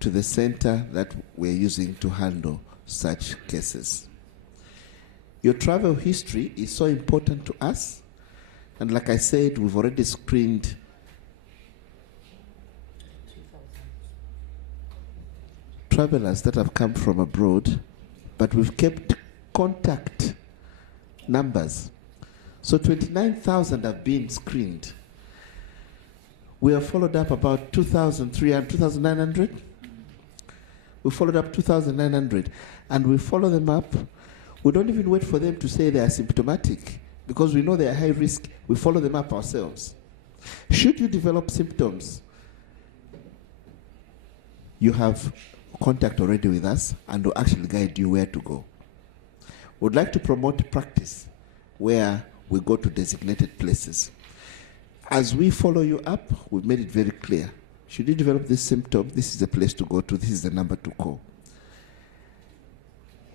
to the center that we're using to handle such cases. Your travel history is so important to us, and like I said, we've already screened travelers that have come from abroad, but we've kept contact numbers. So 29,000 have been screened. We have followed up about 2,300, 2,900. We followed up 2,900, and we follow them up. We don't even wait for them to say they are symptomatic, because we know they are high risk. We follow them up ourselves. Should you develop symptoms, you have contact already with us, and we'll actually guide you where to go. We'd like to promote practice where we go to designated places. As we follow you up, we've made it very clear. Should you develop this symptom, this is the place to go to, this is the number to call.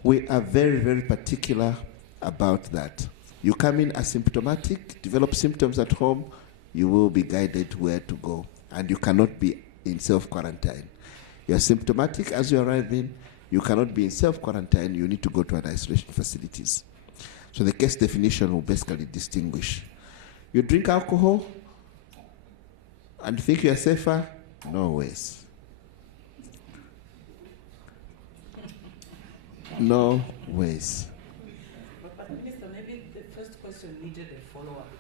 We are very, very particular about that. You come in asymptomatic, develop symptoms at home, you will be guided where to go, and you cannot be in self-quarantine. You are symptomatic as you arrive in, you cannot be in self-quarantine, you need to go to an isolation facilities. So the case definition will basically distinguish. You drink alcohol and think you are safer? No ways. No ways. But Minister, maybe the first question needed a follow-up.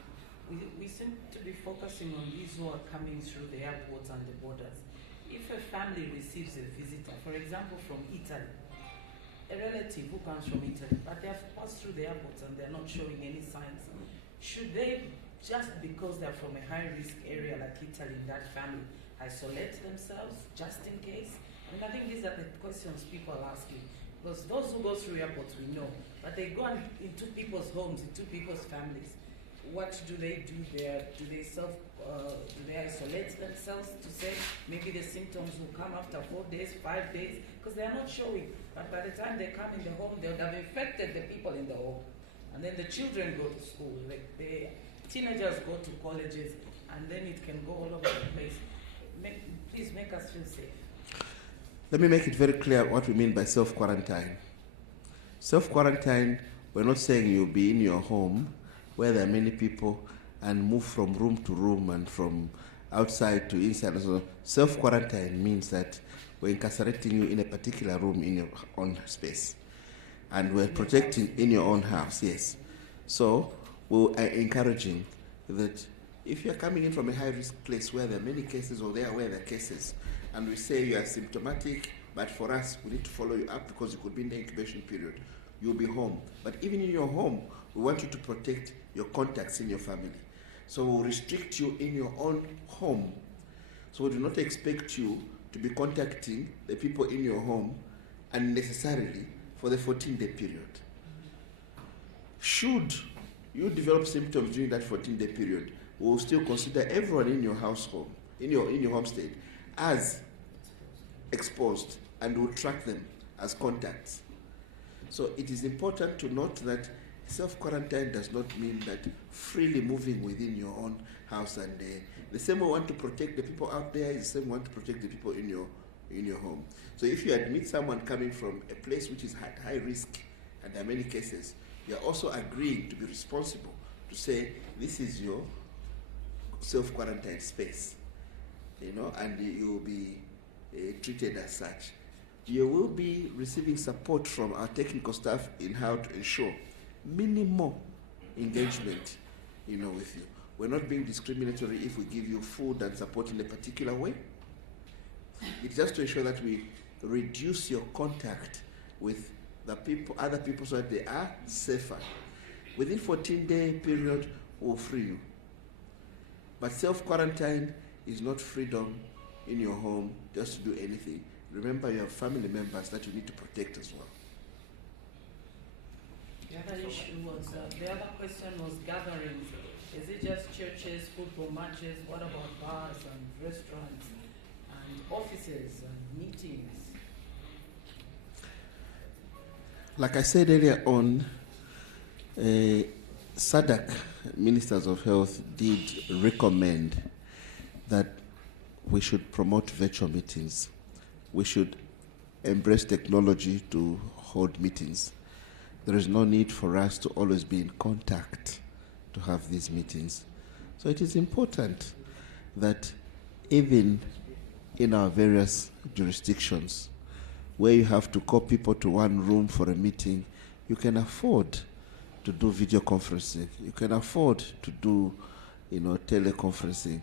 We seem to be focusing on these who are coming through the airports and the borders. If a family receives a visitor, for example, from Italy, a relative who comes from Italy, but they have passed through the airports and they're not showing any signs, should they, just because they're from a high-risk area like Italy, that family, isolate themselves just in case? And I think these are the questions people are asking. Because those who go through airports, we know. But they go into people's homes, into people's families. What do they do there? Do they isolate themselves to say maybe the symptoms will come after 4 days, 5 days? Because they are not showing. But by the time they come in the home, they would have infected the people in the home. And then the children go to school, like the teenagers go to colleges, and then it can go all over the place. Please make us feel safe. Let me make it very clear what we mean by self-quarantine. Self-quarantine, we're not saying you'll be in your home where there are many people and move from room to room and from outside to inside. So self-quarantine means that we're incarcerating you in a particular room in your own space. And we're protecting in your own house, yes. So we're encouraging that if you're coming in from a high-risk place where there are many cases or there are where there are cases, and we say you are symptomatic, but for us, we need to follow you up because you could be in the incubation period, you'll be home. But even in your home, we want you to protect your contacts in your family. So we'll restrict you in your own home. So we do not expect you to be contacting the people in your home unnecessarily for the 14-day period. Should you develop symptoms during that 14-day period, we will still consider everyone in your household, in your homestead, as exposed, and will track them as contacts. So it is important to note that self-quarantine does not mean that freely moving within your own house, and the same way we want to protect the people out there is the same way we want to protect the people in your home. So if you admit someone coming from a place which is at high risk, and there are many cases, you are also agreeing to be responsible to say this is your self-quarantine space, and you will be treated as such. You will be receiving support from our technical staff in how to ensure minimal engagement, with you. We're not being discriminatory if we give you food and support in a particular way. It's just to ensure that we reduce your contact with the people, other people, so that they are safer. Within 14-day period, we'll free you. But self-quarantine is not freedom in your home just to do anything. Remember, you have family members that you need to protect as well. The other issue was, the other question was gatherings. Is it just churches, football matches? What about bars and restaurants and offices and meetings? Like I said earlier on, SADC, Ministers of Health, did recommend that we should promote virtual meetings. We should embrace technology to hold meetings. There is no need for us to always be in contact to have these meetings. So it is important that even in our various jurisdictions, where you have to call people to one room for a meeting, you can afford to do video conferencing. You can afford to do, teleconferencing.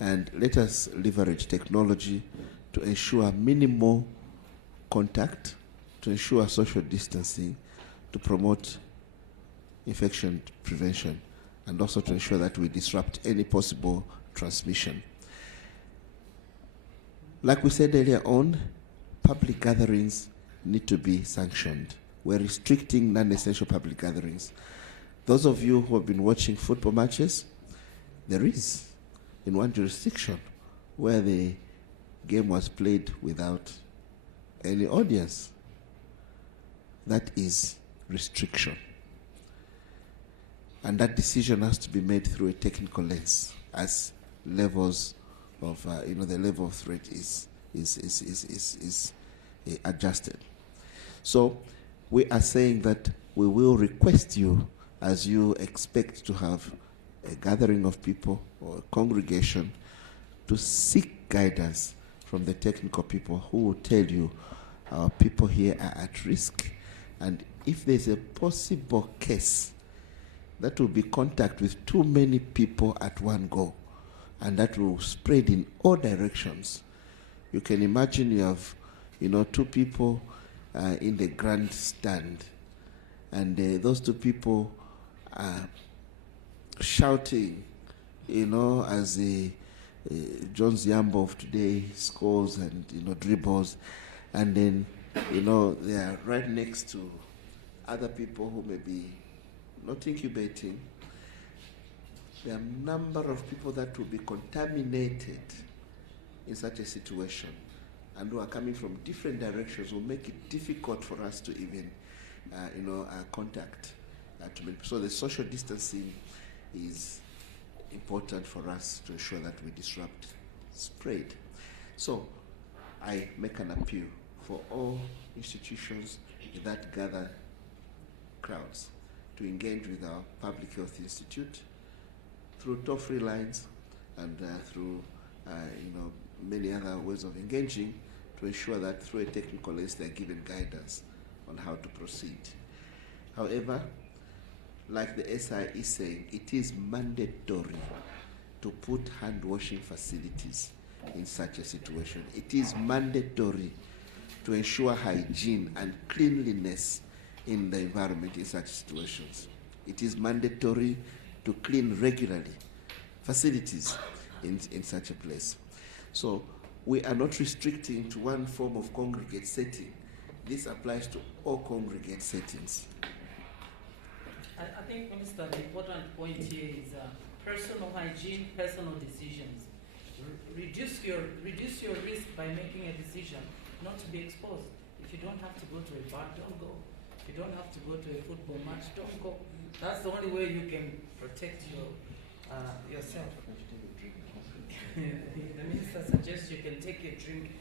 And let us leverage technology to ensure minimal contact, to ensure social distancing, to promote infection prevention, and also to ensure that we disrupt any possible transmission. Like we said earlier on, public gatherings need to be sanctioned. We're restricting non-essential public gatherings. Those of you who have been watching football matches, there is in one jurisdiction where the game was played without any audience. That is restriction. And that decision has to be made through a technical lens as levels of, the level of threat is adjusted. So we are saying that we will request you, as you expect to have a gathering of people or a congregation, to seek guidance from the technical people who will tell you our people here are at risk, and if there's a possible case that will be contact with too many people at one go, and that will spread in all directions. You can imagine you have, two people in the grandstand, and those two people are shouting, as Jones Yambo of today scores and dribbles, and then they are right next to other people who may be not incubating. There are a number of people that will be contaminated in such a situation, and who are coming from different directions will make it difficult for us to even contact. So the social distancing is important for us to ensure that we disrupt spread. So I make an appeal for all institutions that gather crowds to engage with our Public Health Institute through toll-free lines and through many other ways of engaging, to ensure that through a technical list they are given guidance on how to proceed. However, like the SI is saying, it is mandatory to put hand washing facilities in such a situation. It is mandatory to ensure hygiene and cleanliness in the environment in such situations. It is mandatory to clean regularly facilities in such a place. So we are not restricting to one form of congregate setting. This applies to all congregate settings. I think, Minister, the important point here is personal hygiene, personal decisions. Reduce your risk by making a decision not to be exposed. If you don't have to go to a bar, don't go. If you don't have to go to a football match, don't go. That's the only way you can protect yourself. The minister suggests you can take a drink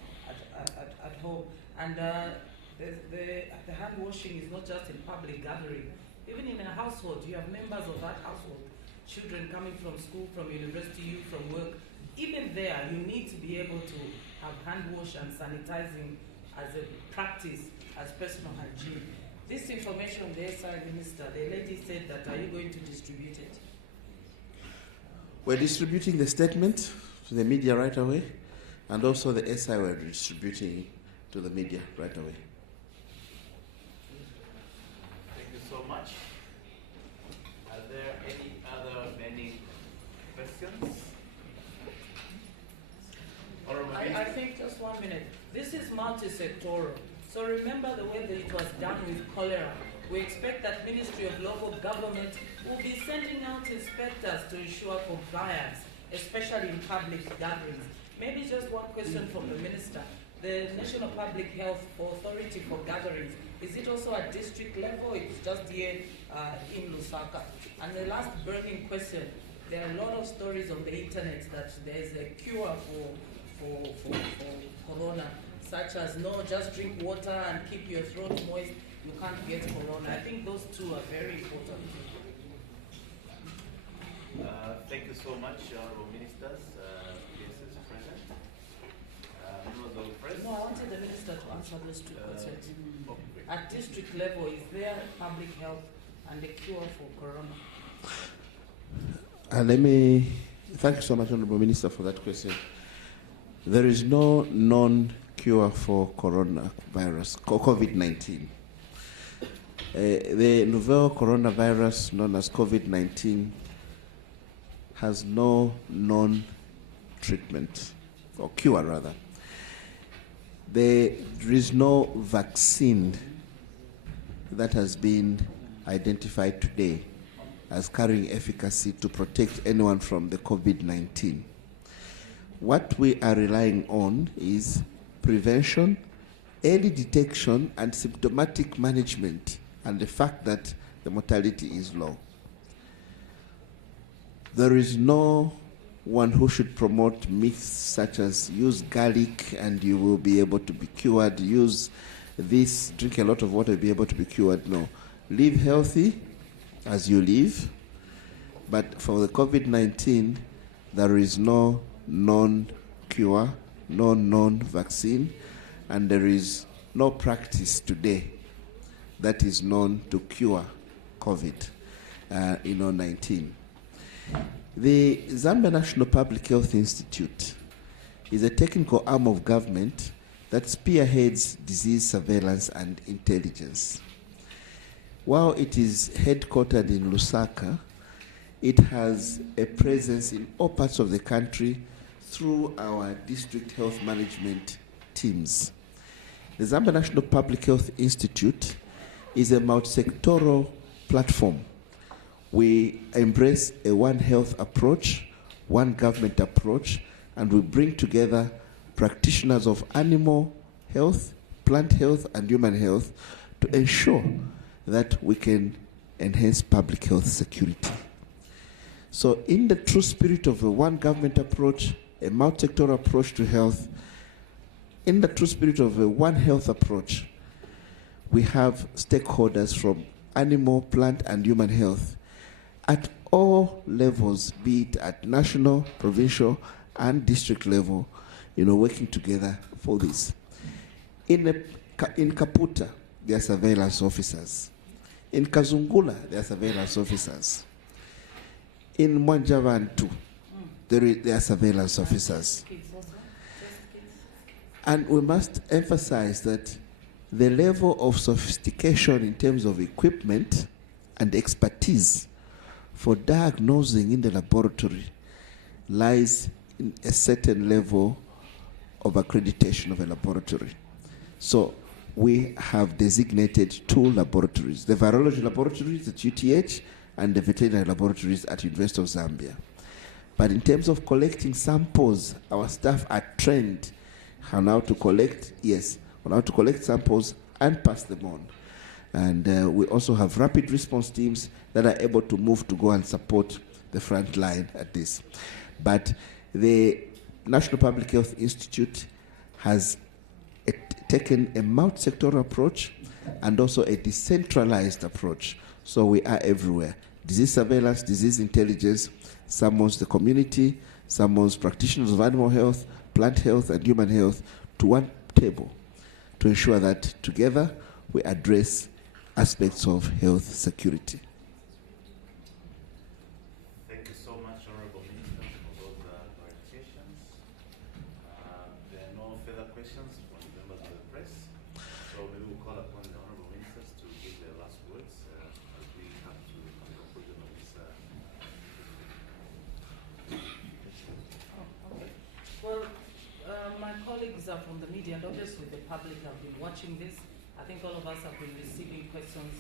at home. And the hand washing is not just in public gathering. Even in a household, you have members of that household, children coming from school, from university, you from work. Even there, you need to be able to have hand wash and sanitizing as a practice, as personal hygiene. This information, the SI minister, the lady said that, are you going to distribute it? We're distributing the statement to the media right away, and also the SI we're distributing to the media right away. Thank you so much. Are there any other burning questions? I think just 1 minute. This is multi-sectoral. So remember the way that it was done with cholera. We expect that Ministry of Local Government will be sending out inspectors to ensure compliance, especially in public gatherings. Maybe just one question from the Minister. The National Public Health Authority for gatherings, is it also at district level? It's just here in Lusaka. And the last burning question, there are a lot of stories on the internet that there's a cure for corona, such as no, just drink water and keep your throat moist, you can't get corona. I think those two are very important. Thank you so much, Honorable Ministers. Ministers present. Members of the press. No, I wanted the Minister to answer those two questions. At district level, is there public health and a cure for corona? Thank you so much, Honorable Minister, for that question. There is no known cure for coronavirus, COVID-19. The novel coronavirus known as COVID-19 has no known treatment, or cure rather. There is no vaccine that has been identified today as carrying efficacy to protect anyone from the COVID-19. What we are relying on is prevention, early detection, and symptomatic management, and the fact that the mortality is low. There is no one who should promote myths such as use garlic and you will be able to be cured, use this, drink a lot of water, you'll be able to be cured. No. Live healthy as you live, but for the COVID-19, there is no known cure, no known vaccine, and there is no practice today that is known to cure COVID-19. The Zambia National Public Health Institute is a technical arm of government that spearheads disease surveillance and intelligence. While it is headquartered in Lusaka, it has a presence in all parts of the country through our district health management teams. The Zambia National Public Health Institute is a multi-sectoral platform. We embrace a one health approach, one government approach, and we bring together practitioners of animal health, plant health, and human health to ensure that we can enhance public health security. So in the true spirit of a one government approach, a multi-sectoral approach to health, in the true spirit of a one health approach, we have stakeholders from animal, plant, and human health at all levels, be it at national, provincial, and district level, working together for this. In Kaputa, there are surveillance officers. In Kazungula, there are surveillance officers. In Mwanjavantu, there are surveillance officers. And we must emphasize that the level of sophistication in terms of equipment and expertise for diagnosing in the laboratory lies in a certain level of accreditation of a laboratory. So we have designated 2 laboratories, the virology laboratories at UTH and the veterinary laboratories at University of Zambia. But in terms of collecting samples, our staff are trained on how to collect, samples and pass them on. And we also have rapid response teams that are able to move to go and support the front line at this. But the National Public Health Institute has taken a multi-sectoral approach and also a decentralized approach. So we are everywhere. Disease surveillance, disease intelligence, summons the community, summons practitioners of animal health, plant health, and human health to one table to ensure that together we address aspects of health security. Thank you so much, Honorable Minister, for those clarifications. There are no further questions from the members of the press, so maybe we'll call upon the Honorable Ministers to give their last words as we come to the conclusion of this. Well, my colleagues are from the media and obviously the public have been watching this. I think all of us have been receiving questions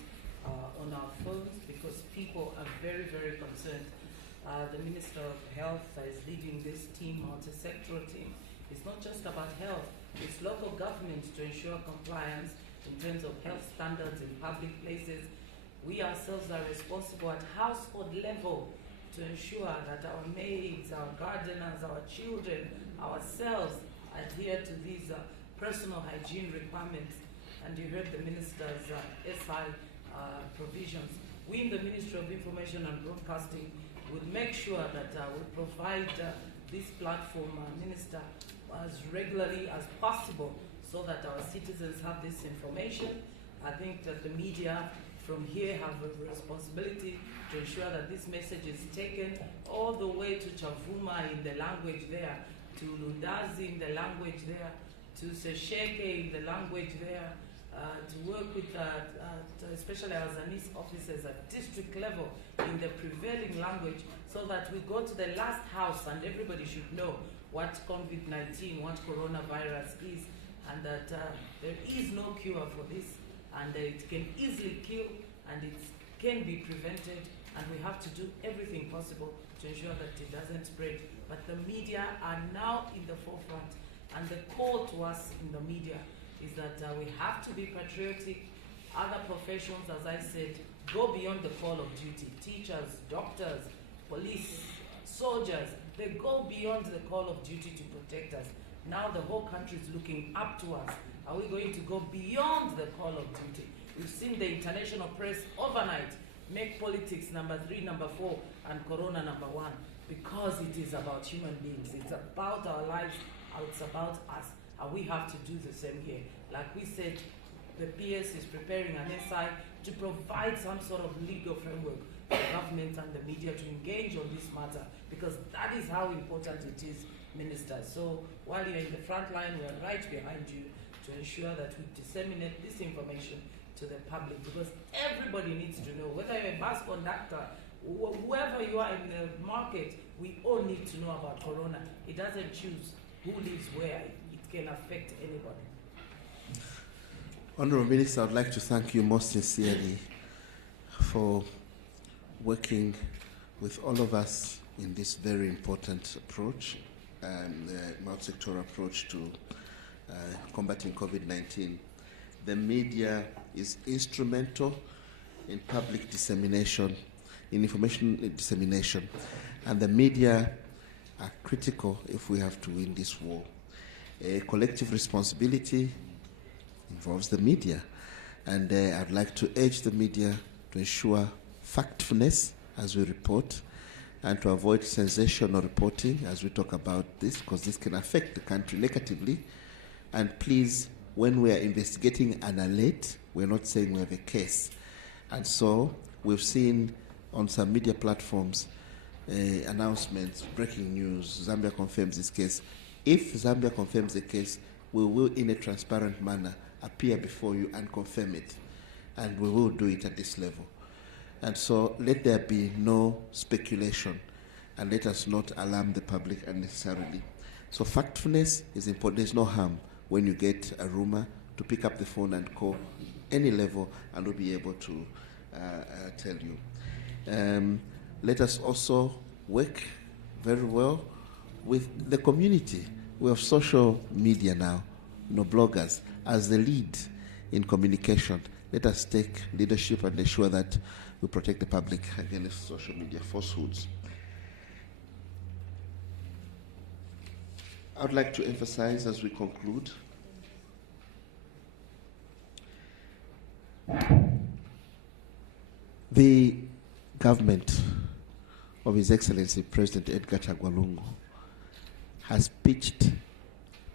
on our phones because people are very, very concerned. The Minister of Health is leading this team, multi-sectoral team. It's not just about health, it's local government to ensure compliance in terms of health standards in public places. We ourselves are responsible at household level to ensure that our maids, our gardeners, our children, ourselves adhere to these personal hygiene requirements. And you heard the Minister's SI provisions. We in the Ministry of Information and Broadcasting would make sure that we provide this platform, Minister, as regularly as possible so that our citizens have this information. I think that the media from here have a responsibility to ensure that this message is taken all the way to Chavuma in the language there, to Lundazi in the language there, to Sesheke in the language there, to work with especially our Zanis officers at district level in the prevailing language so that we go to the last house and everybody should know what COVID-19, what coronavirus is, and that there is no cure for this, and it can easily kill and it can be prevented, and we have to do everything possible to ensure that it doesn't spread. But the media are now in the forefront, and the call to us in the media is that we have to be patriotic. Other professions, as I said, go beyond the call of duty. Teachers, doctors, police, soldiers, they go beyond the call of duty to protect us. Now the whole country is looking up to us. Are we going to go beyond the call of duty? We've seen the international press overnight make politics number 3, number 4, and corona number 1, because it is about human beings. It's about our lives, it's about us. And we have to do the same here. Like we said, the PS is preparing an SI to provide some sort of legal framework for government and the media to engage on this matter, because that is how important it is, Minister. So while you're in the front line, we're right behind you to ensure that we disseminate this information to the public, because everybody needs to know, whether you're a bus conductor, Whoever you are in the market, we all need to know about corona. It doesn't choose who lives where. It can affect anybody. Honourable Minister, I would like to thank you most sincerely for working with all of us in this very important approach, multi-sectoral approach to combating COVID-19. The media is instrumental in public dissemination, in information dissemination, and the media are critical if we have to win this war. A collective responsibility involves the media, and I'd like to urge the media to ensure factfulness as we report and to avoid sensational reporting as we talk about this, because this can affect the country negatively. And please, when we are investigating an alert, we're not saying we have a case. And so we've seen on some media platforms announcements, breaking news, Zambia confirms this case. If Zambia confirms the case, we will, in a transparent manner, appear before you and confirm it. And we will do it at this level. And so let there be no speculation, and let us not alarm the public unnecessarily. So factfulness is important. There's no harm when you get a rumor to pick up the phone and call any level, and we'll be able to tell you. Let us also work very well with the community. We have social media now, bloggers, as the lead in communication. Let us take leadership and ensure that we protect the public against social media falsehoods. I would like to emphasize as we conclude the government of His Excellency President Edgar Chagwa Lungu has pitched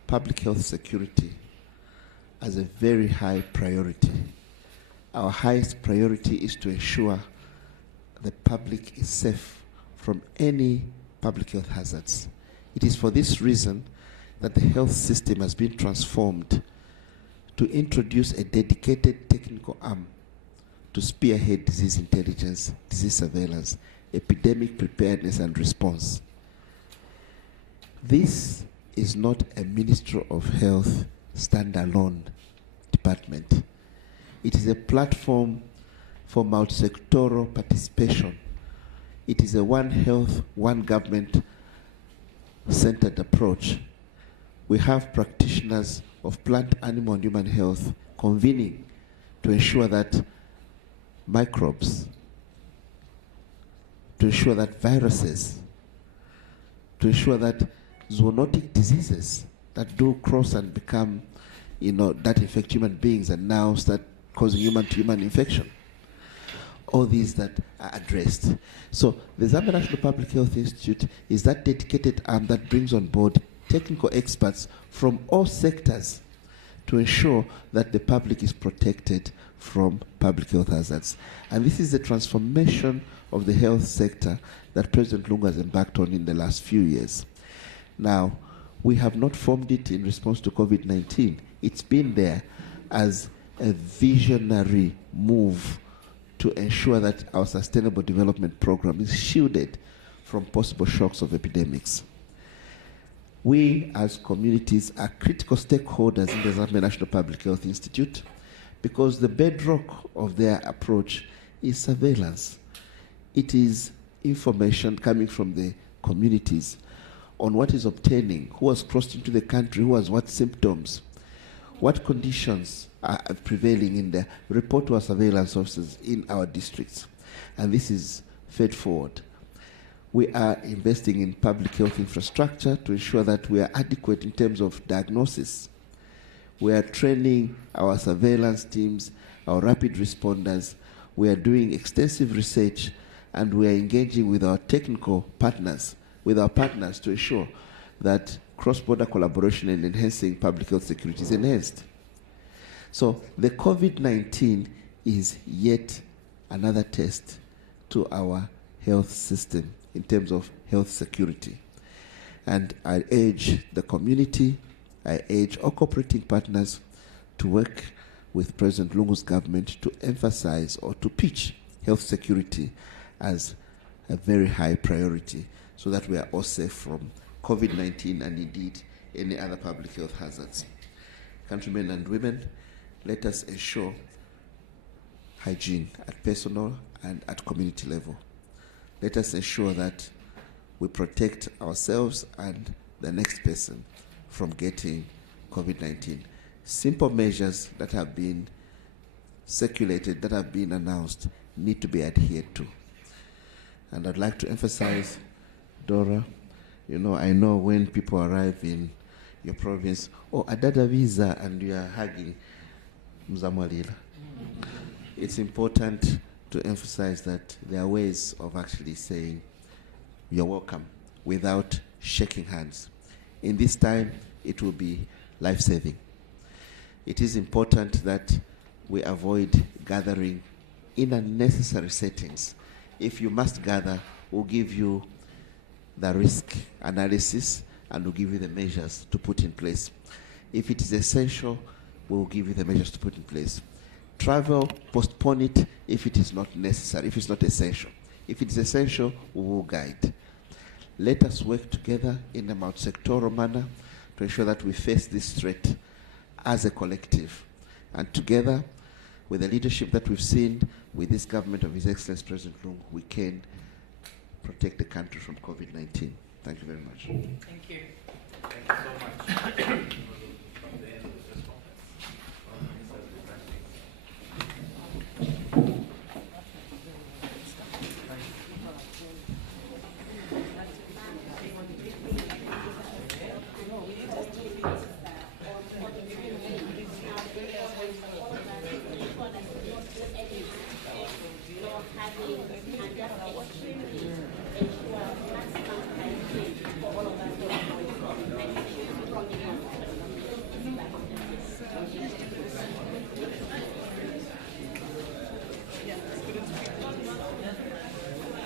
public health security as a very high priority. Our highest priority is to ensure the public is safe from any public health hazards. It is for this reason that the health system has been transformed to introduce a dedicated technical arm to spearhead disease intelligence, disease surveillance, epidemic preparedness and response. This is not a Ministry of Health standalone department. It is a platform for multi-sectoral participation. It is a one health, one government centered approach. We have practitioners of plant, animal, and human health convening to ensure that microbes, to ensure that viruses, to ensure that zoonotic diseases that do cross and become, that infect human beings and now start causing human-to-human infection. All these that are addressed. So the Zambia National Public Health Institute is that dedicated arm that brings on board technical experts from all sectors to ensure that the public is protected from public health hazards. And this is the transformation of the health sector that President Lungu has embarked on in the last few years. Now, we have not formed it in response to COVID-19. It's been there as a visionary move to ensure that our sustainable development program is shielded from possible shocks of epidemics. We as communities are critical stakeholders in the Zambia National Public Health Institute because the bedrock of their approach is surveillance. It is information coming from the communities on what is obtaining, who has crossed into the country, who has what symptoms, what conditions are prevailing in the report to our surveillance officers in our districts. And this is fed forward. We are investing in public health infrastructure to ensure that we are adequate in terms of diagnosis. We are training our surveillance teams, our rapid responders. We are doing extensive research, and we are engaging with our technical partners, to ensure that cross-border collaboration and enhancing public health security is enhanced. So the COVID-19 is yet another test to our health system in terms of health security. And I urge the community, I urge all cooperating partners to work with President Lungu's government to emphasize or to pitch health security as a very high priority so that we are all safe from COVID-19 and indeed any other public health hazards. Countrymen and women, let us ensure hygiene at personal and at community level. Let us ensure that we protect ourselves and the next person from getting COVID-19. Simple measures that have been circulated, that have been announced, need to be adhered to. And I'd like to emphasize, Dora, you know, I know when people arrive in your province, oh, Adada visa, and you are hugging Mzamwalila. It's important to emphasize that there are ways of actually saying you're welcome without shaking hands. In this time, it will be life-saving. It is important that we avoid gathering in unnecessary settings. If you must gather, we'll give you the risk analysis and we'll give you the measures to put in place. If it is essential, we'll give you the measures to put in place. Travel, postpone it if it is not necessary, if it's not essential. If it is essential, we will guide. Let us work together in a multi-sectoral manner to ensure that we face this threat as a collective. And together, with the leadership that we've seen with this government of His Excellency President Lungu, we can protect the country from COVID-19. Thank you very much. Thank you. Thank you so much. From the end of the press conference, and just extremely ensure maximum hygiene for all of us.